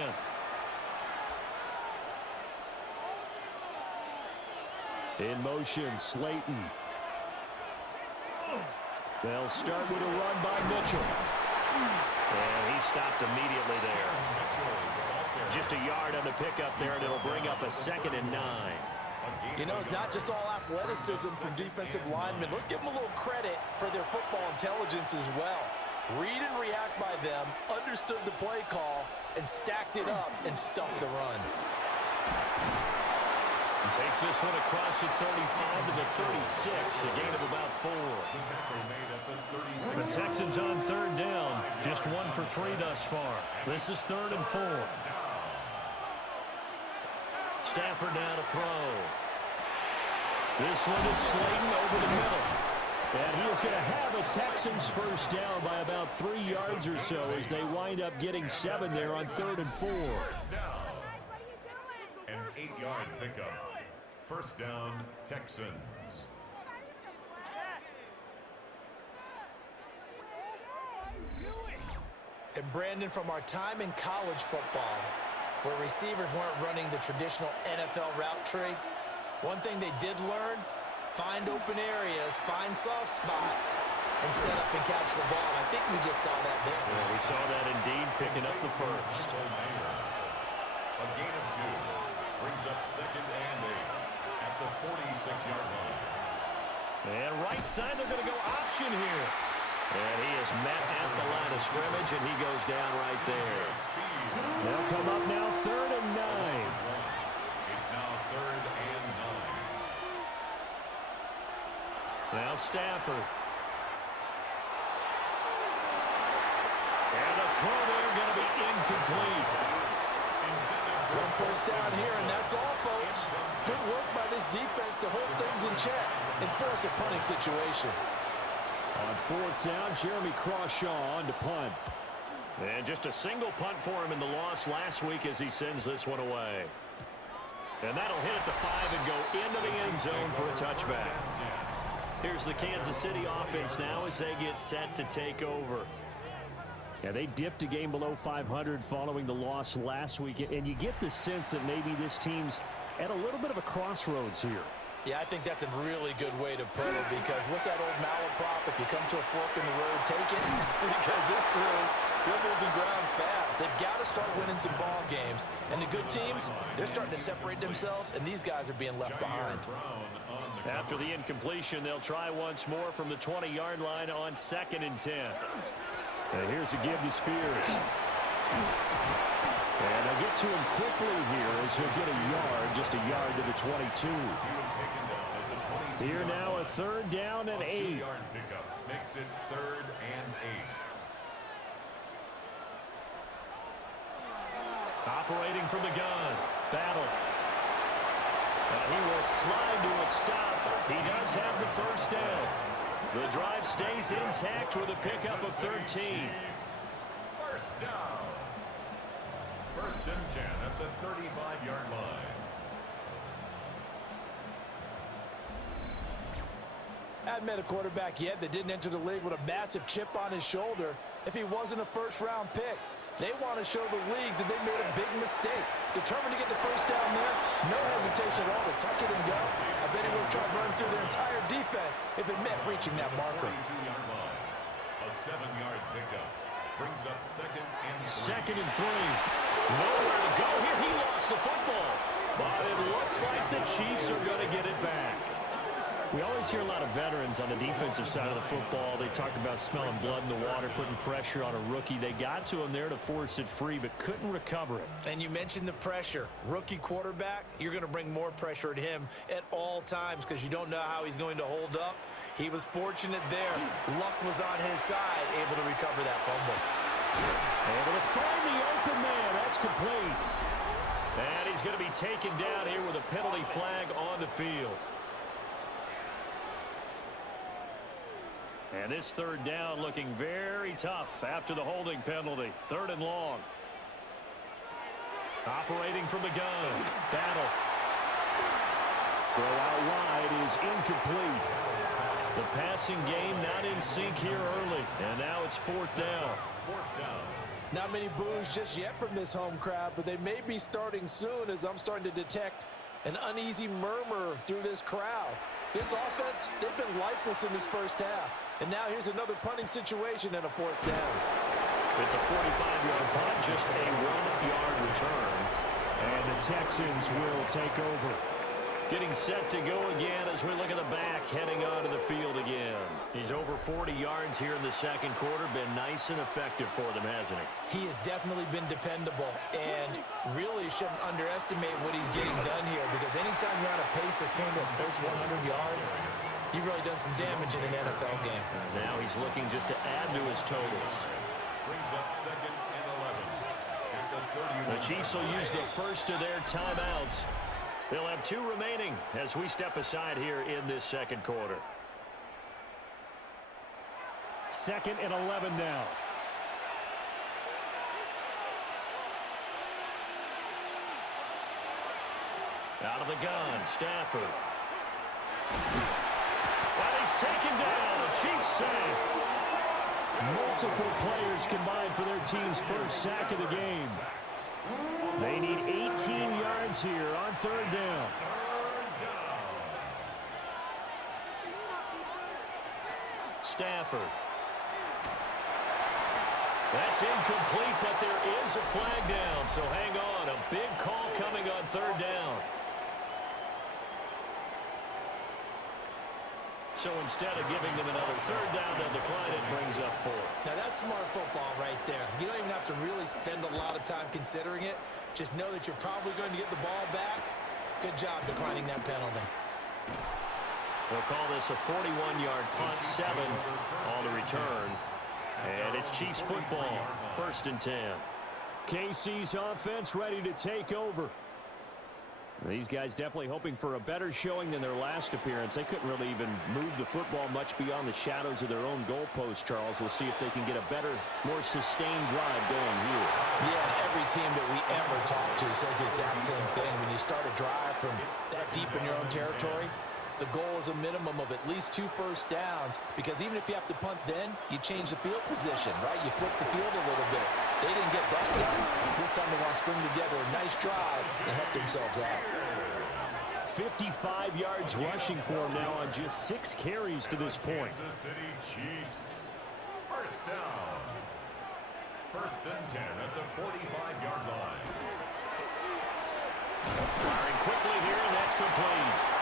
In motion, Slayton. They'll start with a run by Mitchell. And he stopped immediately there. Just a yard on the pickup there, and it'll bring up a 2nd and 9. You know, it's not just all athleticism from defensive linemen. Let's give them a little credit for their football intelligence as well. Read and react by them, understood the play call, and stacked it up and stuffed the run. And takes this one across the 35 to the 36, a gain of about 4. The Texans on 3rd down, just 1 for 3 thus far. This is 3rd and 4. Stafford now to throw. This one is Slayton over the middle. And he is going to have the Texans first down by about 3 yards or so as they wind up getting 7 there on 3rd and 4. An 8-yard pickup. 1st down, Texans. And Brandon, from our time in college football, where receivers weren't running the traditional NFL route tree, one thing they did learn, find open areas, find soft spots, and set up and catch the ball. I think we just saw that there. Yeah, we saw that indeed, picking up the 1st. A gain of 2 brings up 2nd and 8 at the 46-yard line. And right side, they're going to go option here. And he is met at the line of scrimmage, and he goes down right there. They'll come up now 3rd and 9. It's now 3rd and 9. Now Stafford. And the throw there going to be incomplete. 1 first down here, and that's all, folks. Good work by this defense to hold things in check and force a punting situation. On 4th down, Jeremy Crawshaw on to punt. And just a single punt for him in the loss last week as he sends this one away. And that'll hit at the 5 and go into the end zone for a touchback. Here's the Kansas City offense now as they get set to take over. Yeah, they dipped a game below 500 following the loss last week. And you get the sense that maybe this team's at a little bit of a crossroads here. Yeah, I think that's a really good way to put it, because what's that old malaprop? If you come to a fork in the road, take it. Because this crew, they're losing ground fast. They've got to start winning some ball games. And the good teams, they're starting to separate themselves, and these guys are being left behind. After the incompletion, they'll try once more from the 20-yard line on 2nd and 10. And here's a give to Spears. And they'll get to him quickly here as he'll get a yard, just a yard to the 22. Here now a 3rd down and 8. 2-yard pickup makes it 3rd and 8. Operating from the gun. Battle. And he will slide to a stop. He does have the first down. The drive stays intact with a pickup of 13. First down. 1st and 10 at the 35-yard line. I hadn't met a quarterback yet that didn't enter the league with a massive chip on his shoulder if he wasn't a first-round pick. They want to show the league that they made a big mistake. Determined to get the first down there, no hesitation at all to tuck it and go. I bet he would try to run through their entire defense if it meant reaching that marker. 32-yard line. A 7-yard pickup brings up 2nd and 3. 2nd and 3. Nowhere to go here. He lost the football. But it looks like the Chiefs are going to get it back. We always hear a lot of veterans on the defensive side of the football. They talk about smelling blood in the water, putting pressure on a rookie. They got to him there to force it free, but couldn't recover it. And you mentioned the pressure. Rookie quarterback, you're going to bring more pressure at him at all times because you don't know how he's going to hold up. He was fortunate there. Luck was on his side, able to recover that fumble. Able to find the open man. That's complete. And he's going to be taken down here with a penalty flag on the field. And this 3rd down looking very tough after the holding penalty. 3rd and long. Operating from the gun. Battle. Throw out wide is incomplete. The passing game not in sync here early. And now it's 4th down. 4th down. Not many boos just yet from this home crowd, but they may be starting soon as I'm starting to detect an uneasy murmur through this crowd. This offense, they've been lifeless in this first half. And now here's another punting situation and a fourth down. It's a 45-yard punt, just a 1-yard return. And the Texans will take over. Getting set to go again as we look at the back, heading onto the field again. He's over 40 yards here in the second quarter. Been nice and effective for them, hasn't he? He has definitely been dependable, and really shouldn't underestimate what he's getting done here, because anytime you're on a pace that's going to approach 100 yards, you've really done some damage in an NFL game. Now he's looking just to add to his totals. Brings up 2nd and 11. The Chiefs will use the first of their timeouts. They'll have 2 remaining as we step aside here in this second quarter. 2nd and 11 now. Out of the gun, Stafford. And he's taken down. A Chiefs save. Multiple players combined for their team's first sack of the game. They need 18 yards here on 3rd down. Stafford. That's incomplete, but there is a flag down, so hang on. A big call coming on 3rd down. So instead of giving them another 3rd down, they'll decline it, brings up 4. Now that's smart football right there. You don't even have to really spend a lot of time considering it. Just know that you're probably going to get the ball back. Good job declining that penalty. We'll call this a 41-yard punt, 7 on the return. And it's Chiefs football, 1st and 10. KC's offense ready to take over. These guys definitely hoping for a better showing than their last appearance. They couldn't really even move the football much beyond the shadows of their own goalpost, Charles. We'll see if they can get a better, more sustained drive going here. Yeah, and every team that we ever talk to says the exact same thing. When you start a drive from that deep in your own territory, the goal is a minimum of at least 2 first downs, because even if you have to punt then, you change the field position, right? You flip the field a little bit. They didn't get that done. This time they want to string together a nice drive and help themselves out. 55 yards rushing for him now on just 6 carries to this point. Kansas City Chiefs. 1st down. 1st and 10 at the 45-yard line. Firing quickly here, and that's complete.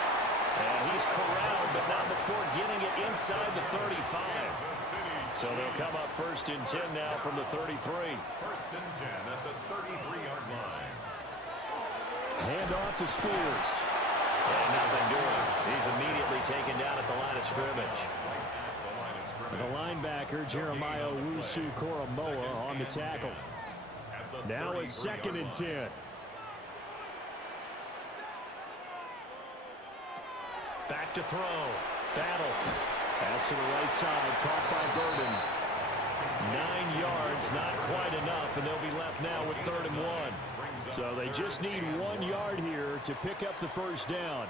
And he's corralled, but not before getting it inside the 35. So they'll come up 1st and 10 now from the 33. 1st and 10 at the 33-yard line. Hand off to Spears. And nothing doing. He's immediately taken down at the line of scrimmage. The linebacker, Jeremiah Owusu-Koramoah, on the tackle. Now a 2nd and 10. Back to throw. Battle. Pass to the right side, caught by Burden. 9 yards, not quite enough, and they'll be left now with 3rd and 1. So they just need 1 yard here to pick up the first down.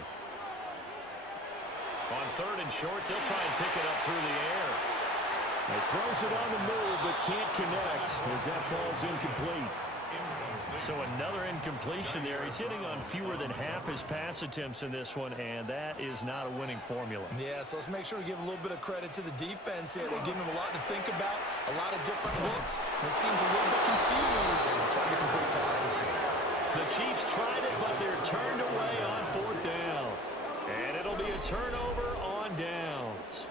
On 3rd and short, they'll try and pick it up through the air. He throws it on the move, but can't connect as that falls incomplete. So another incompletion there. He's hitting on fewer than half his pass attempts in this one, and that is not a winning formula. Yeah, so let's make sure we give a little bit of credit to the defense here. They're giving him a lot to think about, a lot of different looks, and it seems a little bit confused trying to complete passes. The Chiefs tried it, but they're turned away on 4th down. And it'll be a turnover on downs.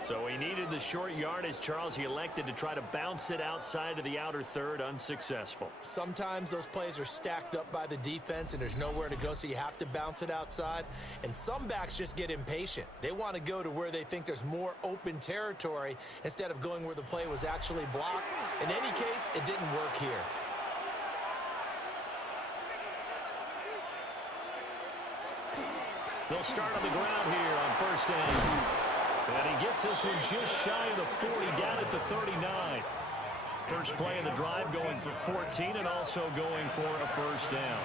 So he needed the short yardage, Charles. He elected to try to bounce it outside of the outer 3rd, unsuccessful. Sometimes those plays are stacked up by the defense and there's nowhere to go, so you have to bounce it outside. And some backs just get impatient. They want to go to where they think there's more open territory instead of going where the play was actually blocked. In any case, it didn't work here. They'll start on the ground here on 1st down. And he gets this one just shy of the 40, down at the 39. First play of the drive going for 14 and also going for a first down.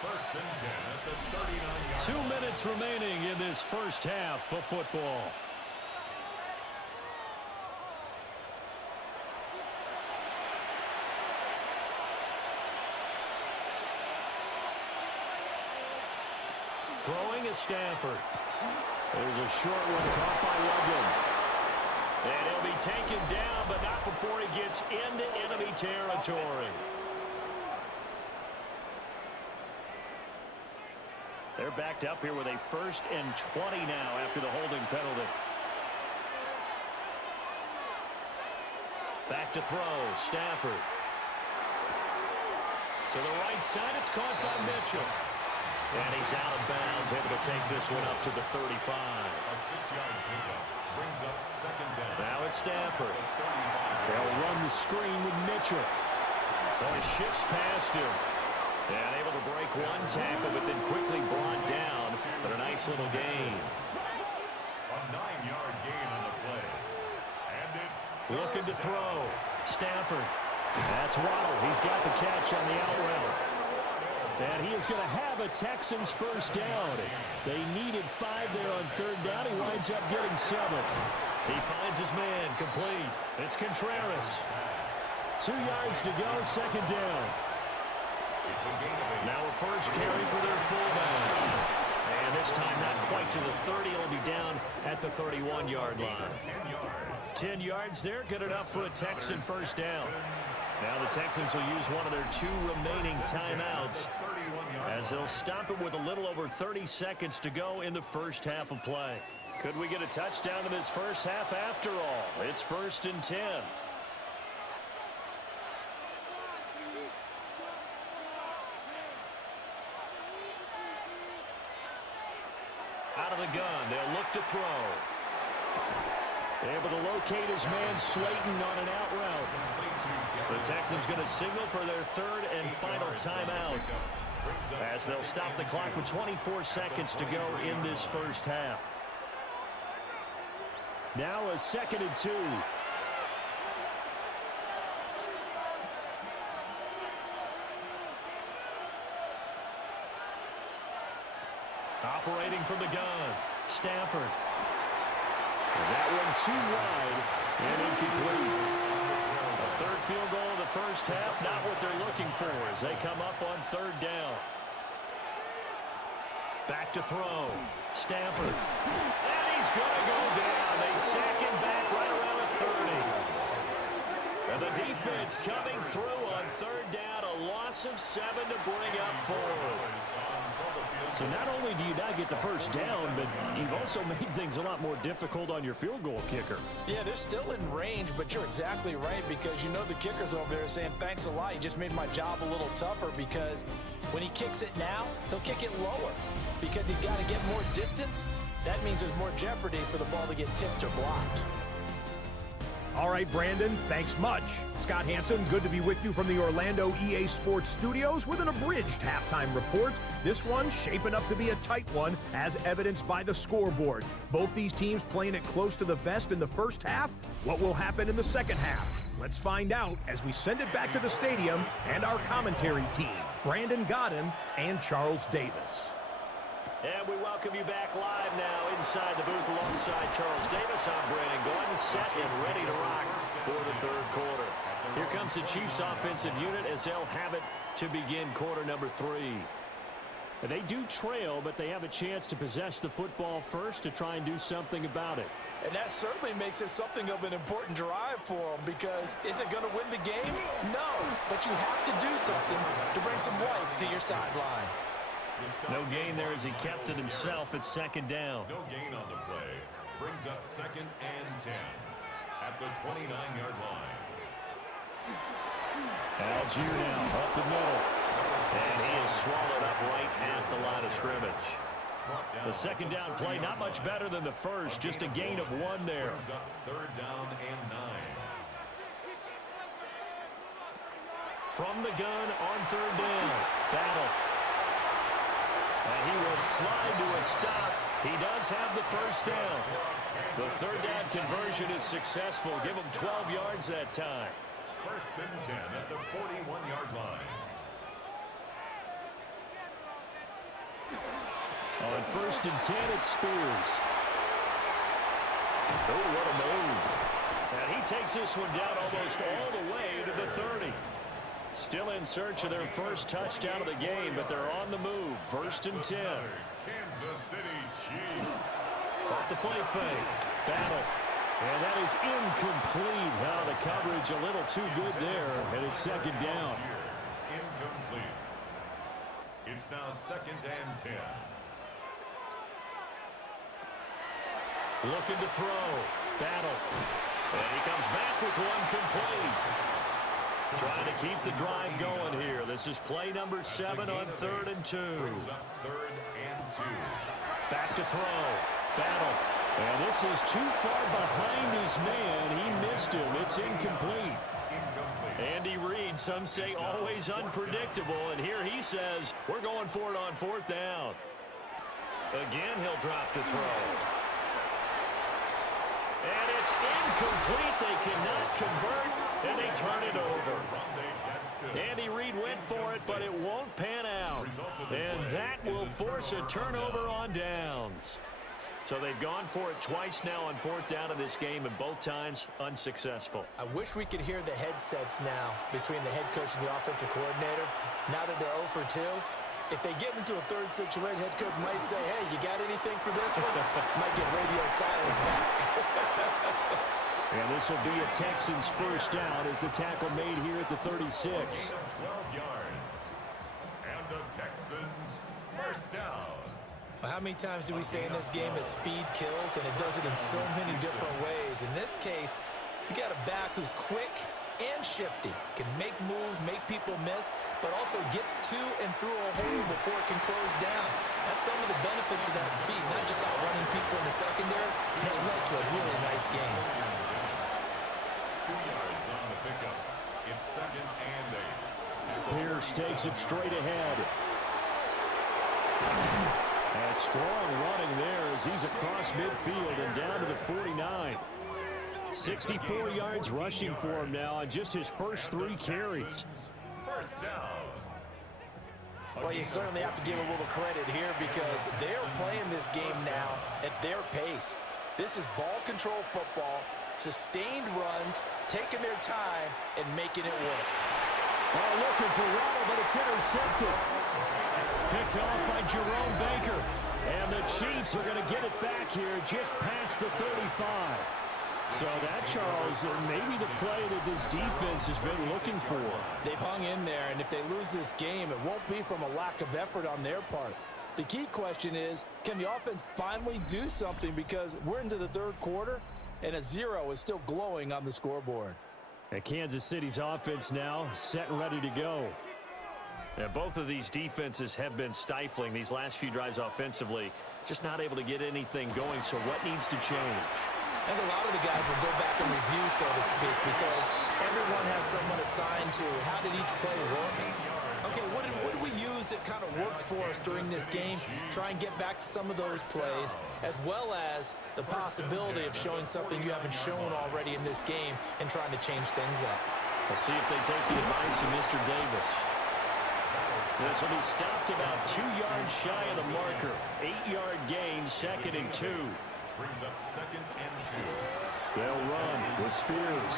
1st and 10 at the 39-yard line. 2 minutes remaining in this first half of football. Throwing is Stafford. There's a short one caught by Loveland. And he'll be taken down, but not before he gets into enemy territory. They're backed up here with a 1st and 20 now after the holding penalty. Back to throw, Stafford. To the right side, it's caught by Mitchell. And he's out of bounds, able to take this one up to the 35. A 6-yard pickup brings up 2nd down. Now it's Stafford. They'll run the screen with Mitchell. Oh, he shifts past him. And able to break one tackle, but then quickly brought down. But a nice little gain. A 9-yard gain on the play. And it's looking to throw. Stafford. That's Waddle. He's got the catch on the out route. And he is going to have a Texans first down. They needed 5 there on 3rd down. He winds up getting 7. He finds his man complete. It's Contreras. 2 yards to go, 2nd down. Now a first carry for their fullback. And this time not quite to the 30. It'll be down at the 31-yard line. 10 yards there, good enough for a Texan first down. Now the Texans will use one of their 2 remaining timeouts as they'll stop it with a little over 30 seconds to go in the first half of play. Could we get a touchdown in this first half after all? It's 1st and 10. Out of the gun, they'll look to throw. Able to locate his man Slayton on an out route. The Texans going to signal for their 3rd and final timeout as they'll stop the clock with 24 seconds to go in this first half. Now a 2nd and 2. Operating from the gun, Stafford. And that one too wide and incomplete. A 3rd field goal of the first half, not what they're looking for as they come up on 3rd down. Back to throw, Stafford. And he's going to go down. They sack him back right around the 30. And the defense coming through on 3rd down, a loss of 7 to bring up 4. So not only do you not get the first down, but you've also made things a lot more difficult on your field goal kicker. Yeah, they're still in range, but you're exactly right because you know the kicker's over there saying, thanks a lot, you just made my job a little tougher because when he kicks it now, he'll kick it lower because he's got to get more distance. That means there's more jeopardy for the ball to get tipped or blocked. All right, Brandon, thanks much. Scott Hansen, good to be with you from the Orlando EA Sports Studios with an abridged halftime report. This one shaping up to be a tight one, as evidenced by the scoreboard. Both these teams playing it close to the vest in the first half. What will happen in the second half? Let's find out as we send it back to the stadium and our commentary team, Brandon Godden and Charles Davis. And we welcome you back live now inside the booth alongside Charles Davis. I'm Brandon Gordon, set and ready to rock for the 3rd quarter. Here comes the Chiefs offensive unit as they'll have it to begin quarter number 3. They do trail, but they have a chance to possess the football first to try and do something about it. And that certainly makes it something of an important drive for them because is it going to win the game? No, but you have to do something to bring some life to your sideline. No gain there as he kept it himself at 2nd down. No gain on the play. Brings up 2nd and 10 at the 29-yard line. Algier now up the middle. And he is swallowed up right at the line of scrimmage. The 2nd down play, not much better than the first, just a gain of 1 there. Brings up 3rd down and 9. From the gun on 3rd down. Battle. And he will slide to a stop. He does have the first down. The 3rd down conversion is successful. Give him 12 yards that time. 1st and 10 at the 41-yard line. On 1st and 10, it's Spears. Oh, what a move. And he takes this one down almost all the way to the 30. Still in search of their first touchdown of the game, but they're on the move. 1st and 10. Kansas City Chiefs. Off the play fake. Battle. And that is incomplete. Now the coverage a little too good there, and it's 2nd down. Incomplete. It's now 2nd and 10. Looking to throw. Battle. And he comes back with one complete. Trying to keep the drive going here. This is play number 7 on 3rd and 2. Brings up 3rd and 2. Back to throw. Battle. And this is too far behind his man. He missed him. It's incomplete. Andy Reid, some say always unpredictable. And here he says, we're going for it on 4th down. Again, he'll drop to throw. And it's incomplete. They cannot convert, and they turn it over. Andy Reid went for it, but it won't pan out. And that will force a turnover on downs. So they've gone for it twice now on 4th down in this game, and both times unsuccessful. I wish we could hear the headsets now between the head coach and the offensive coordinator. Now that they're 0 for 2, if they get into a 3rd situation, head coach might say, hey, you got anything for this one? Might get radio silence back. And this will be a Texans 1st down as the tackle made here at the 36. 12 yards. And the Texans 1st down. Well, how many times do we say in this game that speed kills, and it does it in so many different ways? In this case, you got a back who's quick and shifty, can make moves, make people miss, but also gets to and through a hole before it can close down. That's some of the benefits of that speed, not just outrunning people in the secondary, and it led to a really nice game. 2 yards on the pickup. It's 2nd and 8. Pierce takes it straight ahead. And strong running there as he's across midfield and down to the 49. 64 yards rushing for him now on just his first 3 carries. 1st down. Well, you certainly have to give a little credit here because they're playing this game now at their pace. This is ball control football, sustained runs, taking their time, and making it work. Oh, looking for Waddle, but it's intercepted. Picked off by Jerome Baker. And the Chiefs are going to get it back here just past the 35. So that, Charles, may be the play that this defense has been looking for. They've hung in there, and if they lose this game, it won't be from a lack of effort on their part. The key question is, can the offense finally do something? Because we're into the 3rd quarter, and a 0 is still glowing on the scoreboard. And Kansas City's offense now set and ready to go. And both of these defenses have been stifling these last few drives offensively. Just not able to get anything going, so what needs to change? I think a lot of the guys will go back and review, so to speak, because everyone has someone assigned to how did each play work. Okay, what did we use that kind of worked for us during this game? Try and get back to some of those plays, as well as the possibility of showing something you haven't shown already in this game and trying to change things up. We'll see if they take the advice of Mr. Davis. This will be stopped about 2 yards shy of the marker. 8-yard gain, 2nd and 2. Brings up 2nd and 2. They'll run with Spears.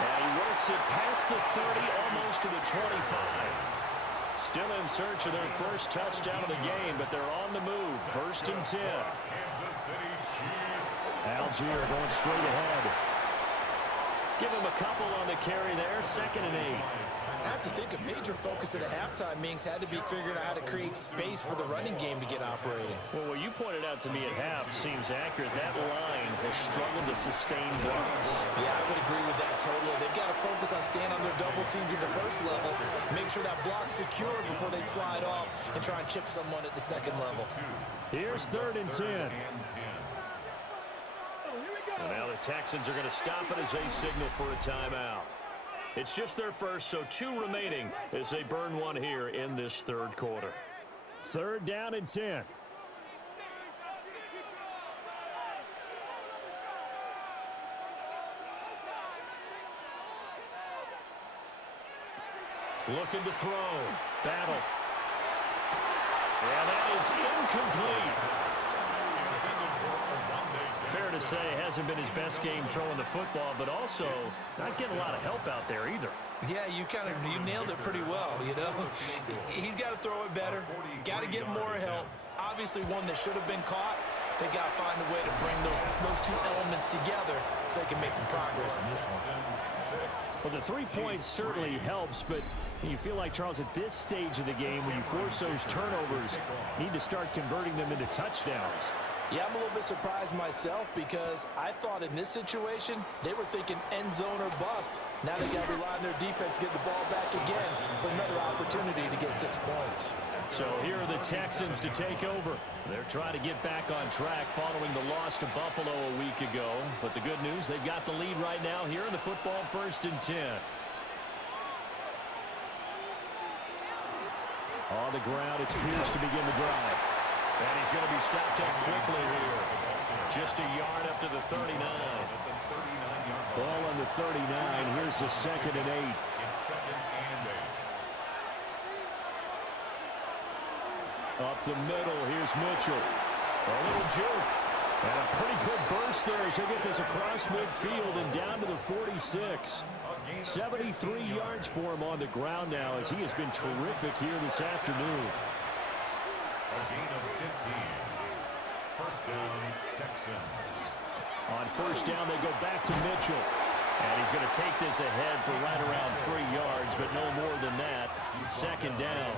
And he works it past the 30, almost to the 25. Still in search of their first touchdown of the game, but they're on the move. 1st and 10. Kansas City Chiefs. Algier going straight ahead. Give him a couple on the carry there. 2nd and 8. I have to think a major focus at a halftime means had to be figuring out how to create space for the running game to get operating. Well, what you pointed out to me at half seems accurate. That line has struggled to sustain blocks. Yeah, I would agree with that totally. They've got to focus on staying on their double teams at the first level, make sure that block's secure before they slide off and try and chip someone at the 2nd level. Here's 3rd and 10. And now the Texans are going to stop it as they signal for a timeout. It's just their first, so 2 remaining as they burn one here in this 3rd quarter. 3rd down and 10. Looking to throw. Battle. And that is incomplete. Fair to say it hasn't been his best game throwing the football, but also not getting a lot of help out there either. Yeah, you nailed it pretty well, you know. He's got to throw it better, got to get more help. Obviously one that should have been caught. They got to find a way to bring those two elements together so they can make some progress in this one. Well, the 3 points certainly helps, but you feel like, Charles, at this stage of the game, when you force those turnovers, you need to start converting them into touchdowns. Yeah, I'm a little bit surprised myself because I thought in this situation, they were thinking end zone or bust. Now they got to rely on their defense, get the ball back again for another opportunity to get 6 points. So here are the Texans to take over. They're trying to get back on track following the loss to Buffalo a week ago. But the good news, they've got the lead right now here in the football 1st and 10. On the ground, it's Pierce to begin the drive. And he's going to be stopped up quickly here. Just a yard up to the 39. Ball on the 39. Here's the 2nd and 8. Up the middle, here's Mitchell. A little juke. And a pretty good burst there as he gets this across midfield and down to the 46. 73 yards for him on the ground now as he has been terrific here this afternoon. A gain of 15. First down, Texans. On 1st down, they go back to Mitchell. And he's going to take this ahead for right around 3 yards, but no more than that. 2nd down.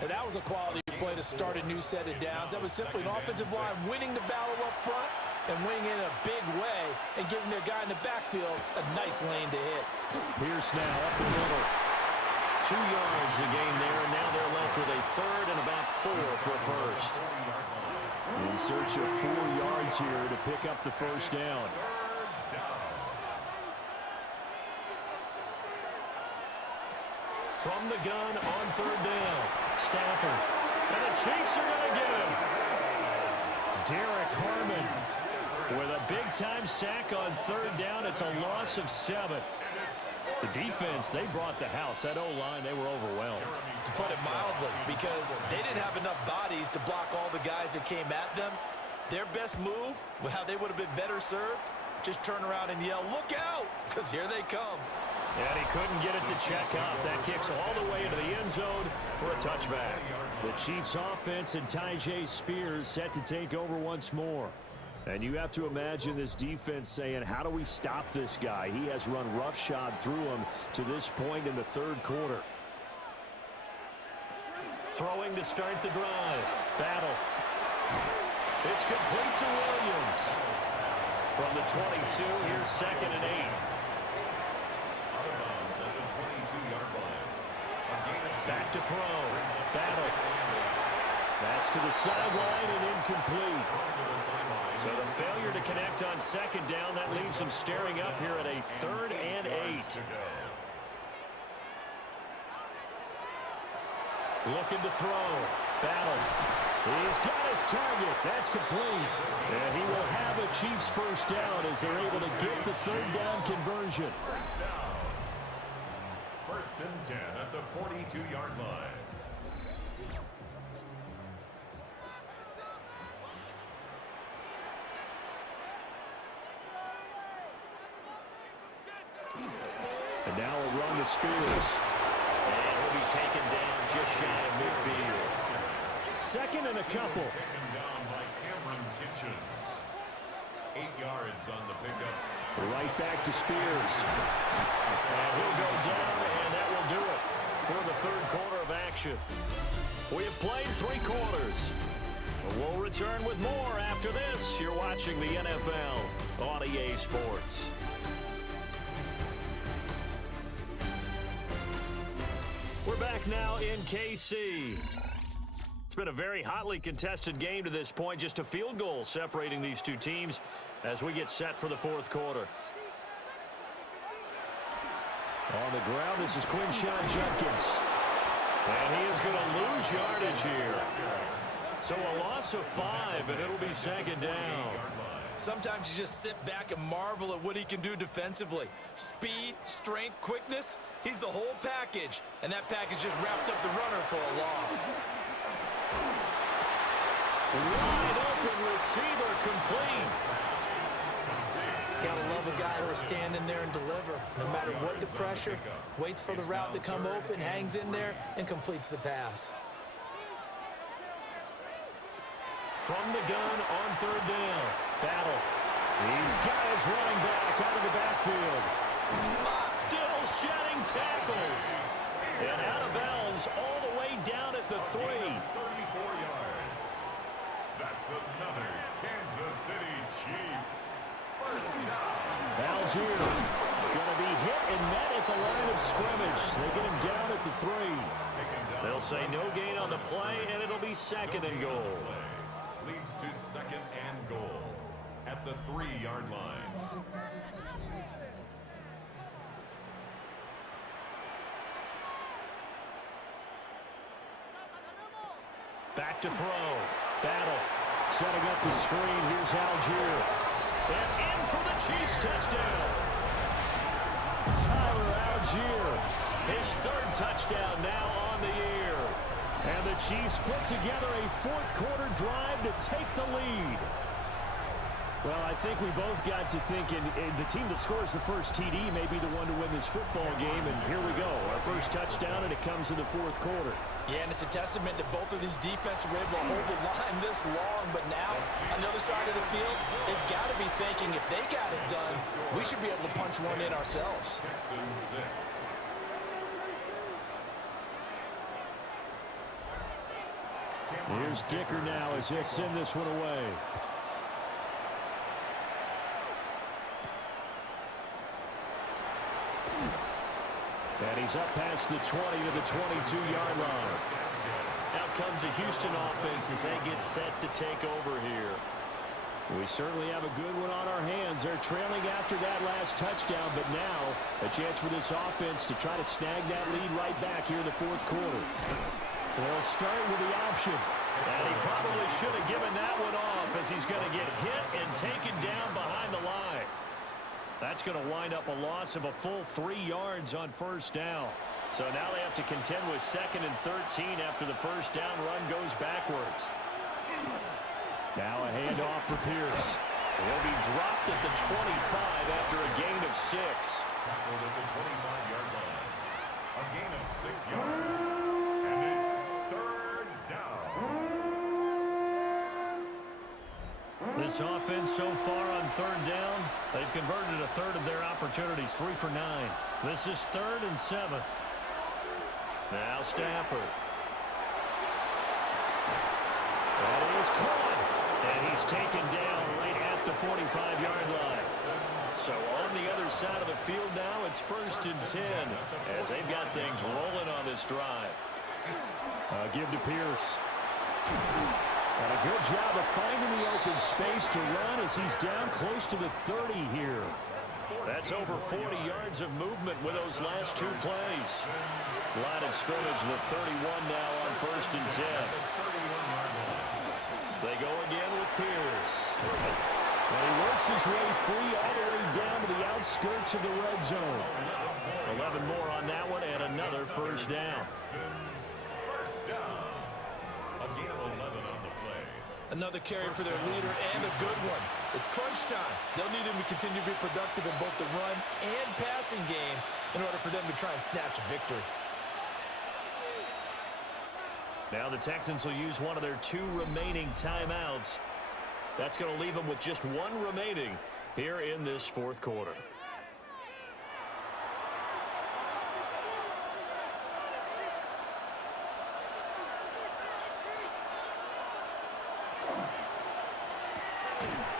And that was a quality play to start a new set of downs. That was simply an offensive line winning the battle up front and winning in a big way and giving their guy in the backfield a nice lane to hit. Pierce now up the middle. 2 yards to gain there, and now they're left with a 3rd and about 4 for 1st. In search of 4 yards here to pick up the 1st down. From the gun on 3rd down. Stafford. And the Chiefs are going to get him. Derek Harmon with a big-time sack on 3rd down. It's a loss of 7. The defense, they brought the house. That O-line, they were overwhelmed. To put it mildly, because they didn't have enough bodies to block all the guys that came at them. Their best move, how they would have been better served, just turn around and yell, "Look out!" because here they come. And he couldn't get it to check up. That kicks all the way into the end zone for a touchback. The Chiefs offense and Tyjae Spears set to take over once more. And you have to imagine this defense saying, how do we stop this guy? He has run roughshod through him to this point in the 3rd quarter. Throwing to start the drive. Battle. It's complete to Williams. From the 22, here's 2nd and 8. Back to throw. Battle. That's to the sideline and incomplete. So the failure to connect on 2nd down, that leaves them staring up here at a 3rd and 8. Looking to throw. Battle. He's got his target. That's complete. And he will have a Chiefs 1st down as they're able to get the 3rd down conversion. 1st and 10 at the 42-yard line. And now a run to Spears. And he'll be taken down just shy of midfield. 2nd and a couple. Taken down by Cameron Kitchens. 8 yards on the pickup. Right back to Spears. And he'll go down, and that will do it for the 3rd quarter of action. We have played 3 quarters. We'll return with more after this. You're watching the NFL on EA Sports. We're back now in KC. It's been a very hotly contested game to this point. Just a field goal separating these two teams as we get set for the 4th quarter. On the ground, this is Quinshawn Judkins. And he is going to lose yardage here. So a loss of 5, and it'll be 2nd down. Sometimes you just sit back and marvel at what he can do defensively. Speed, strength, quickness, he's the whole package. And that package just wrapped up the runner for a loss. Wide open open receiver complete. Gotta love a guy who'll stand in there and deliver. No matter what the pressure, waits for the route to come open, hangs in there, and completes the pass. From the gun on third down. Battle. He's got his running back out of the backfield. Still shedding tackles. And out of bounds all the way down at the 3. 34 yards. That's another Kansas City Chiefs. First down. Algier going to be hit and met at the line of scrimmage. They get him down at the 3. They'll say no gain on the play, and it'll be second and goal. Leads to second and goal at the 3-yard line. Back to throw. Battle. Setting up the screen. Here's Algier. And in for the Chiefs touchdown. Tyler Algier. His 3rd touchdown now on the year. And the Chiefs put together a 4th-quarter drive to take the lead. Well, I think we both got to thinking the team that scores the first TD may be the one to win this football game, and here we go. Our first touchdown, and it comes in the 4th quarter. Yeah, and it's a testament that both of these defenses were able to hold the line this long, but now, on the other side of the field, they've got to be thinking if they got it done, we should be able to punch one in ourselves. Texans 6. Here's Dicker now as he'll send this one away. And he's up past the 20 to the 22-yard line. Out comes the Houston offense as they get set to take over here. We certainly have a good one on our hands. They're trailing after that last touchdown, but now a chance for this offense to try to snag that lead right back here in the 4th quarter. They'll start with the option. And he probably should have given that one off as he's going to get hit and taken down behind the line. That's going to wind up a loss of a full 3 yards on first down. So now they have to contend with 2nd and 13 after the first down run goes backwards. Now a handoff for Pierce. He'll be dropped at the 25 after a gain of 6. Tackled at the 25-yard line. A gain of 6 yards. And it's 3rd down. This offense so far on 3rd down, they've converted a 1/3 of their opportunities, 3 for 9. This is 3rd and 7. Now Stafford. That is caught. And he's taken down right at the 45-yard line. So on the other side of the field now, it's 1st and 10 as they've got things rolling on this drive. Give to Pierce. And a good job of finding the open space to run as he's down close to the 30 here. That's over 40 yards of movement with those last 2 plays. Line of scrimmage, the 31 now on 1st and 10. They go again with Pierce. And he works his way free all the way down to the outskirts of the red zone. 11 more on that one and another first down. First down. A gain of 11 on the play. Another carry for their leader and a good one. It's crunch time. They'll need him to continue to be productive in both the run and passing game in order for them to try and snatch a victory. Now the Texans will use one of their 2 remaining timeouts. That's going to leave them with just 1 remaining here in this 4th quarter.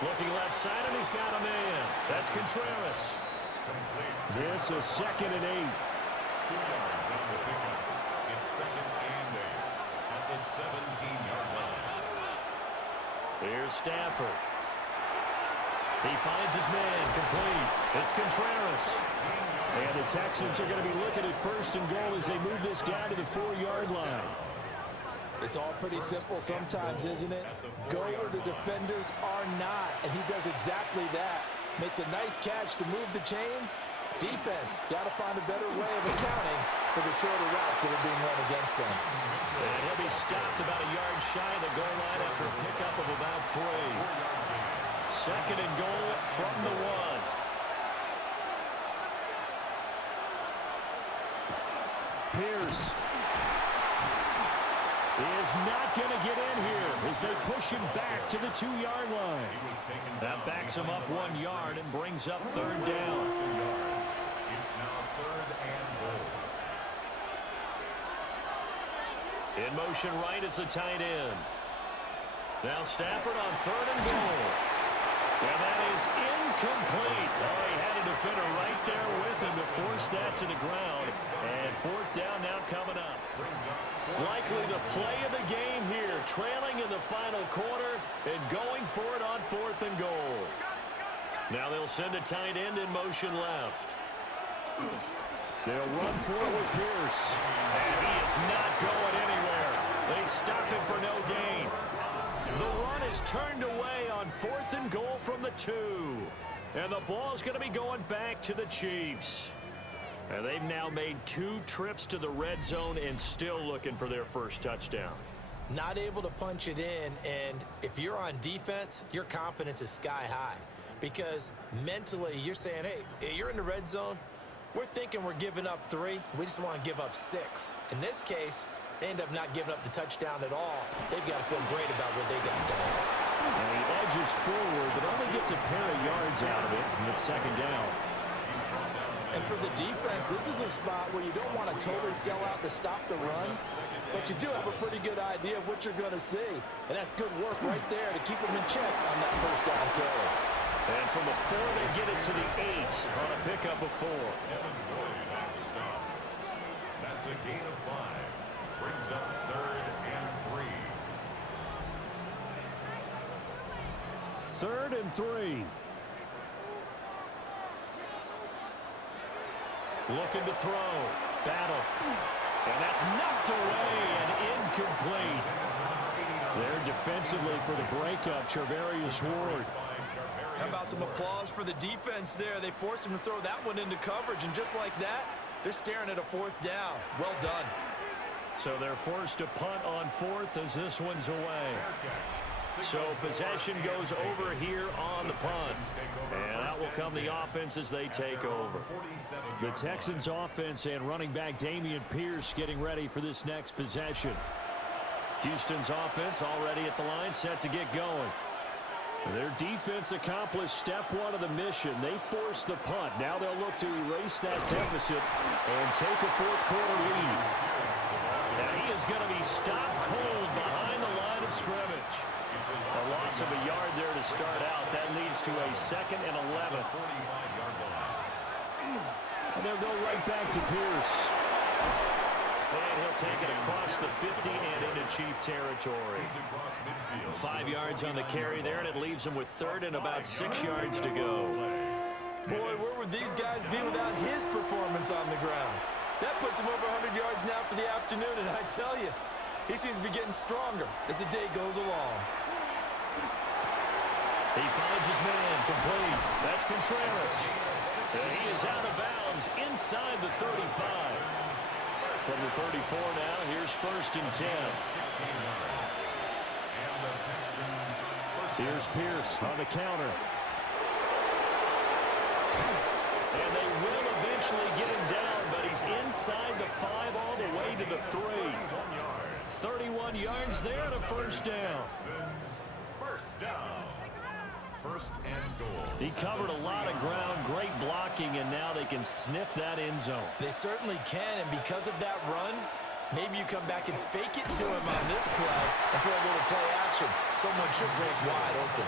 Looking left side, and he's got a man. That's Contreras. This is 2nd and 8. 2 yards on the pickup. It's 2nd and 8 at the 17-yard line. Here's Stafford. He finds his man, complete. It's Contreras. And the Texans are going to be looking at 1st and goal as they move this down to the 4-yard line. It's all pretty simple sometimes, isn't it? Go where the defenders are not, and he does exactly that. Makes a nice catch to move the chains. Defense, got to find a better way of accounting for the shorter routes that are being run against them. And he'll be stopped about a yard shy of the goal line after a pickup of about 3. Second and goal from the 1. Pierce is not going to get in here as they push him back to the 2-yard line. That backs him up 1 yard and brings up 3rd down. It's now 3rd and goal. In motion right is the tight end. Now Stafford on 3rd and goal. And that is incomplete. Oh, he had a defender right there with him to force that to the ground. And 4th down now coming up. Likely the play of the game here, trailing in the final quarter and going for it on 4th and goal. Now they'll send a tight end in motion left. They'll run for it with Pierce. And he is not going anywhere. They stop him for no gain. The run is turned away on 4th and goal from the 2. And the ball is going to be going back to the Chiefs. And they've now made 2 trips to the red zone and still looking for their first touchdown. Not able to punch it in, and if you're on defense, your confidence is sky high. Because mentally, you're saying, hey, you're in the red zone. We're thinking we're giving up 3. We just want to give up 6. In this case, they end up not giving up the touchdown at all. They've got to feel great about what they got done. And he edges forward, but only gets a pair of yards out of it, and it's 2nd down. And for the defense, this is a spot where you don't want to totally sell out to stop the run, but you do have a pretty good idea of what you're going to see. And that's good work right there to keep them in check on that first down carry. And from the 4, they get it to the 8 on a pickup of 4. That's a gain of 5. Brings up 3rd and 3. 3rd and 3. Looking to throw. Battle. And that's knocked away and incomplete. There defensively for the breakup, Charvarius Ward. How about some applause for the defense there? They forced him to throw that one into coverage, and just like that, they're staring at a 4th down. Well done. So they're forced to punt on 4th as this one's away. So possession goes over here on the punt. And out will come the offense as they take over. The Texans offense and running back Dameon Pierce getting ready for this next possession. Houston's offense already at the line, set to get going. Their defense accomplished step 1 of the mission. They forced the punt. Now they'll look to erase that deficit and take a 4th quarter lead. Now he is going to be stopped cold behind the line of scrimmage. A loss of a yard there to start out. That leads to a 2nd and 11. And they'll go right back to Pierce. And he'll take it across the 50 and into Chief territory. 5 yards on the carry there, and it leaves him with 3rd and about 6 yards to go. Boy, where would these guys be without his performance on the ground? That puts him over 100 yards now for the afternoon, and I tell you, he seems to be getting stronger as the day goes along. He finds his man, complete. That's Contreras. And he is out of bounds inside the 35. From the 34 now, here's 1st and 10. Here's Pierce on the counter. And they will eventually get him down, but he's inside the 5 all the way to the 3. 31 yards there and a 1st down. First down. 1st and goal. He covered a lot of ground, great blocking, and now they can sniff that end zone. They certainly can, and because of that run, maybe you come back and fake it to him on this play and throw a little play action. Someone should break wide open.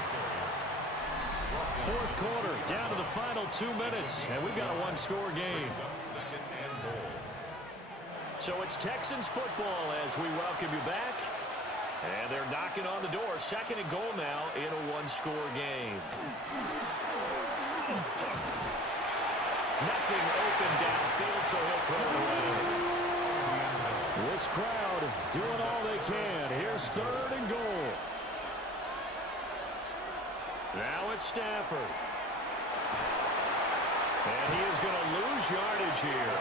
4th quarter, down to the final 2 minutes, and we've got a 1-score game. 2nd and goal. So it's Texans football as we welcome you back. And they're knocking on the door. 2nd and goal now in a 1-score game. Nothing open downfield, so he'll throw it away. This crowd doing all they can. Here's 3rd and goal. Now it's Stafford. And he is going to lose yardage here.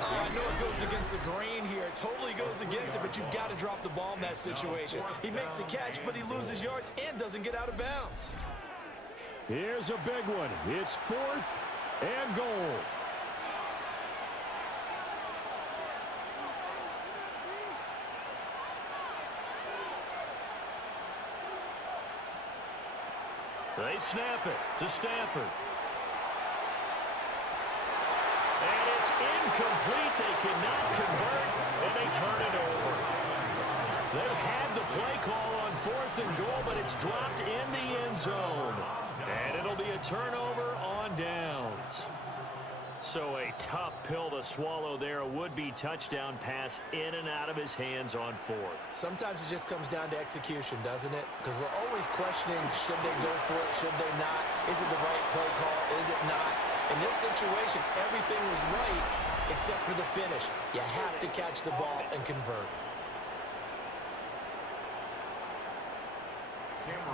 Oh, I know it goes against the grain here. It totally goes against it, but you've got to drop the ball in that situation. He makes a catch, but he loses yards and doesn't get out of bounds. Here's a big one. It's 4th and goal. They snap it to Stafford. And it's incomplete. They cannot convert, and they turn it over. They've had the play call on 4th and goal, but it's dropped in the end zone. And it'll be a turnover on downs. So a tough pill to swallow there. A would-be touchdown pass in and out of his hands on 4th. Sometimes it just comes down to execution, doesn't it? Because we're always questioning, should they go for it, should they not? Is it the right play call, is it not? In this situation, everything was right except for the finish. You have to catch the ball and convert.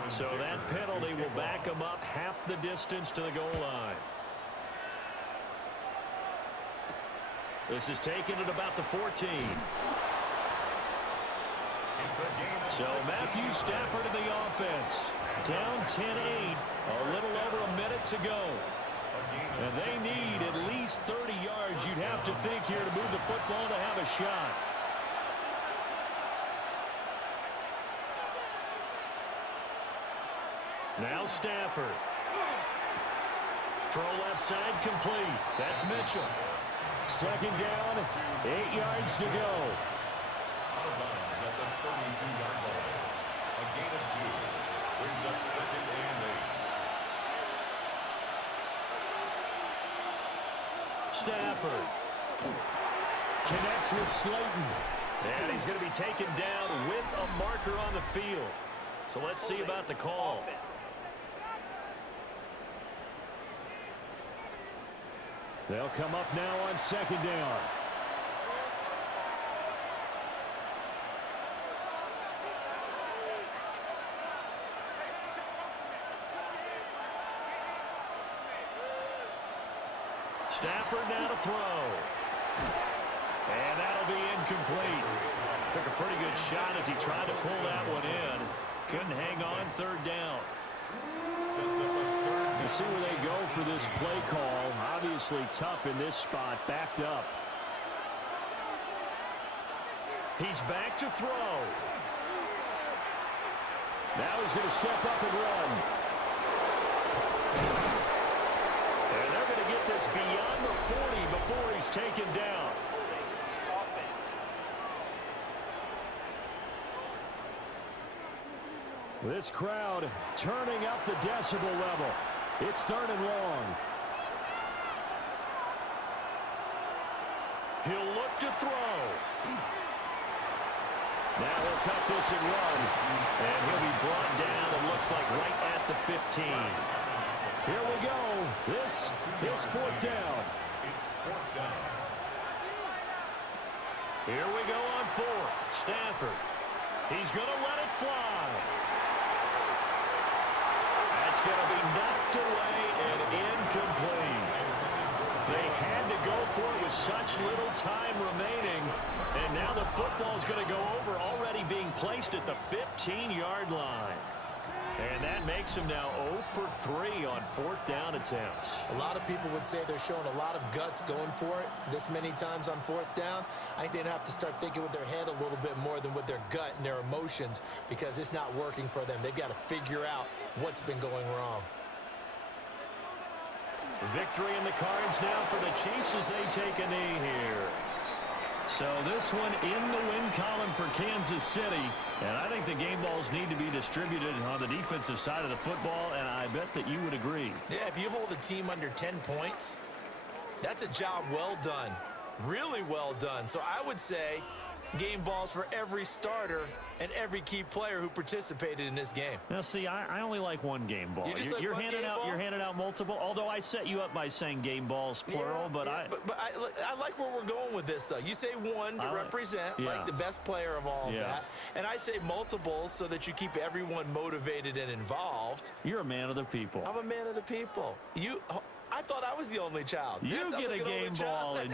So that penalty will back him up half the distance to the goal line. This is taken at about the 14. So Matthew Stafford in the offense. Down 10-8. A little over a minute to go. And they need at least 30 yards, you'd have to think, here to move the football to have a shot. Now Stafford. Throw left side complete. That's Mitchell. 2nd down, 8 yards to go. Out of bounds at the 32-yard line. A gain of 2 brings up 2nd and 8. Stafford connects with Slayton. And he's going to be taken down with a marker on the field. So let's see about the call. They'll come up now on 2nd down. Stafford now to throw. And that'll be incomplete. Took a pretty good shot as he tried to pull that one in. Couldn't hang on 3rd down. You see where they go for this play call. Obviously tough in this spot, backed up. He's back to throw. Now he's going to step up and run. And they're going to get this beyond the 40 before he's taken down. This crowd turning up the decibel level. It's 3rd and long. He'll look to throw. Now he'll tuck this and run. And he'll be brought down, it looks like, right at the 15. Here we go. This is 4th down. It's 4th down. Here we go on 4th. Stafford. He's going to let it fly. That's going to be knocked away and incomplete. They had to go for it with such little time remaining. And now the football's going to go over, already being placed at the 15-yard line. And that makes him now 0 for 3 on 4th down attempts. A lot of people would say they're showing a lot of guts going for it this many times on 4th down. I think they'd have to start thinking with their head a little bit more than with their gut and their emotions, because it's not working for them. They've got to figure out what's been going wrong. Victory in the cards now for the Chiefs as they take a knee here. So this one in the win column for Kansas City. And I think the game balls need to be distributed on the defensive side of the football, and I bet that you would agree. Yeah, if you hold a team under 10 points, that's a job well done. Really well done. So I would say game balls for every starter and every key player who participated in this game. Now, see, I only like one game ball. You're handing out multiple. Although I set you up by saying game balls plural, but I like where we're going with this. Though you say one to represent like the best player of all of that, and I say multiples so that you keep everyone motivated and involved. You're a man of the people. I'm a man of the people. I thought I was the only child. You get a game ball, and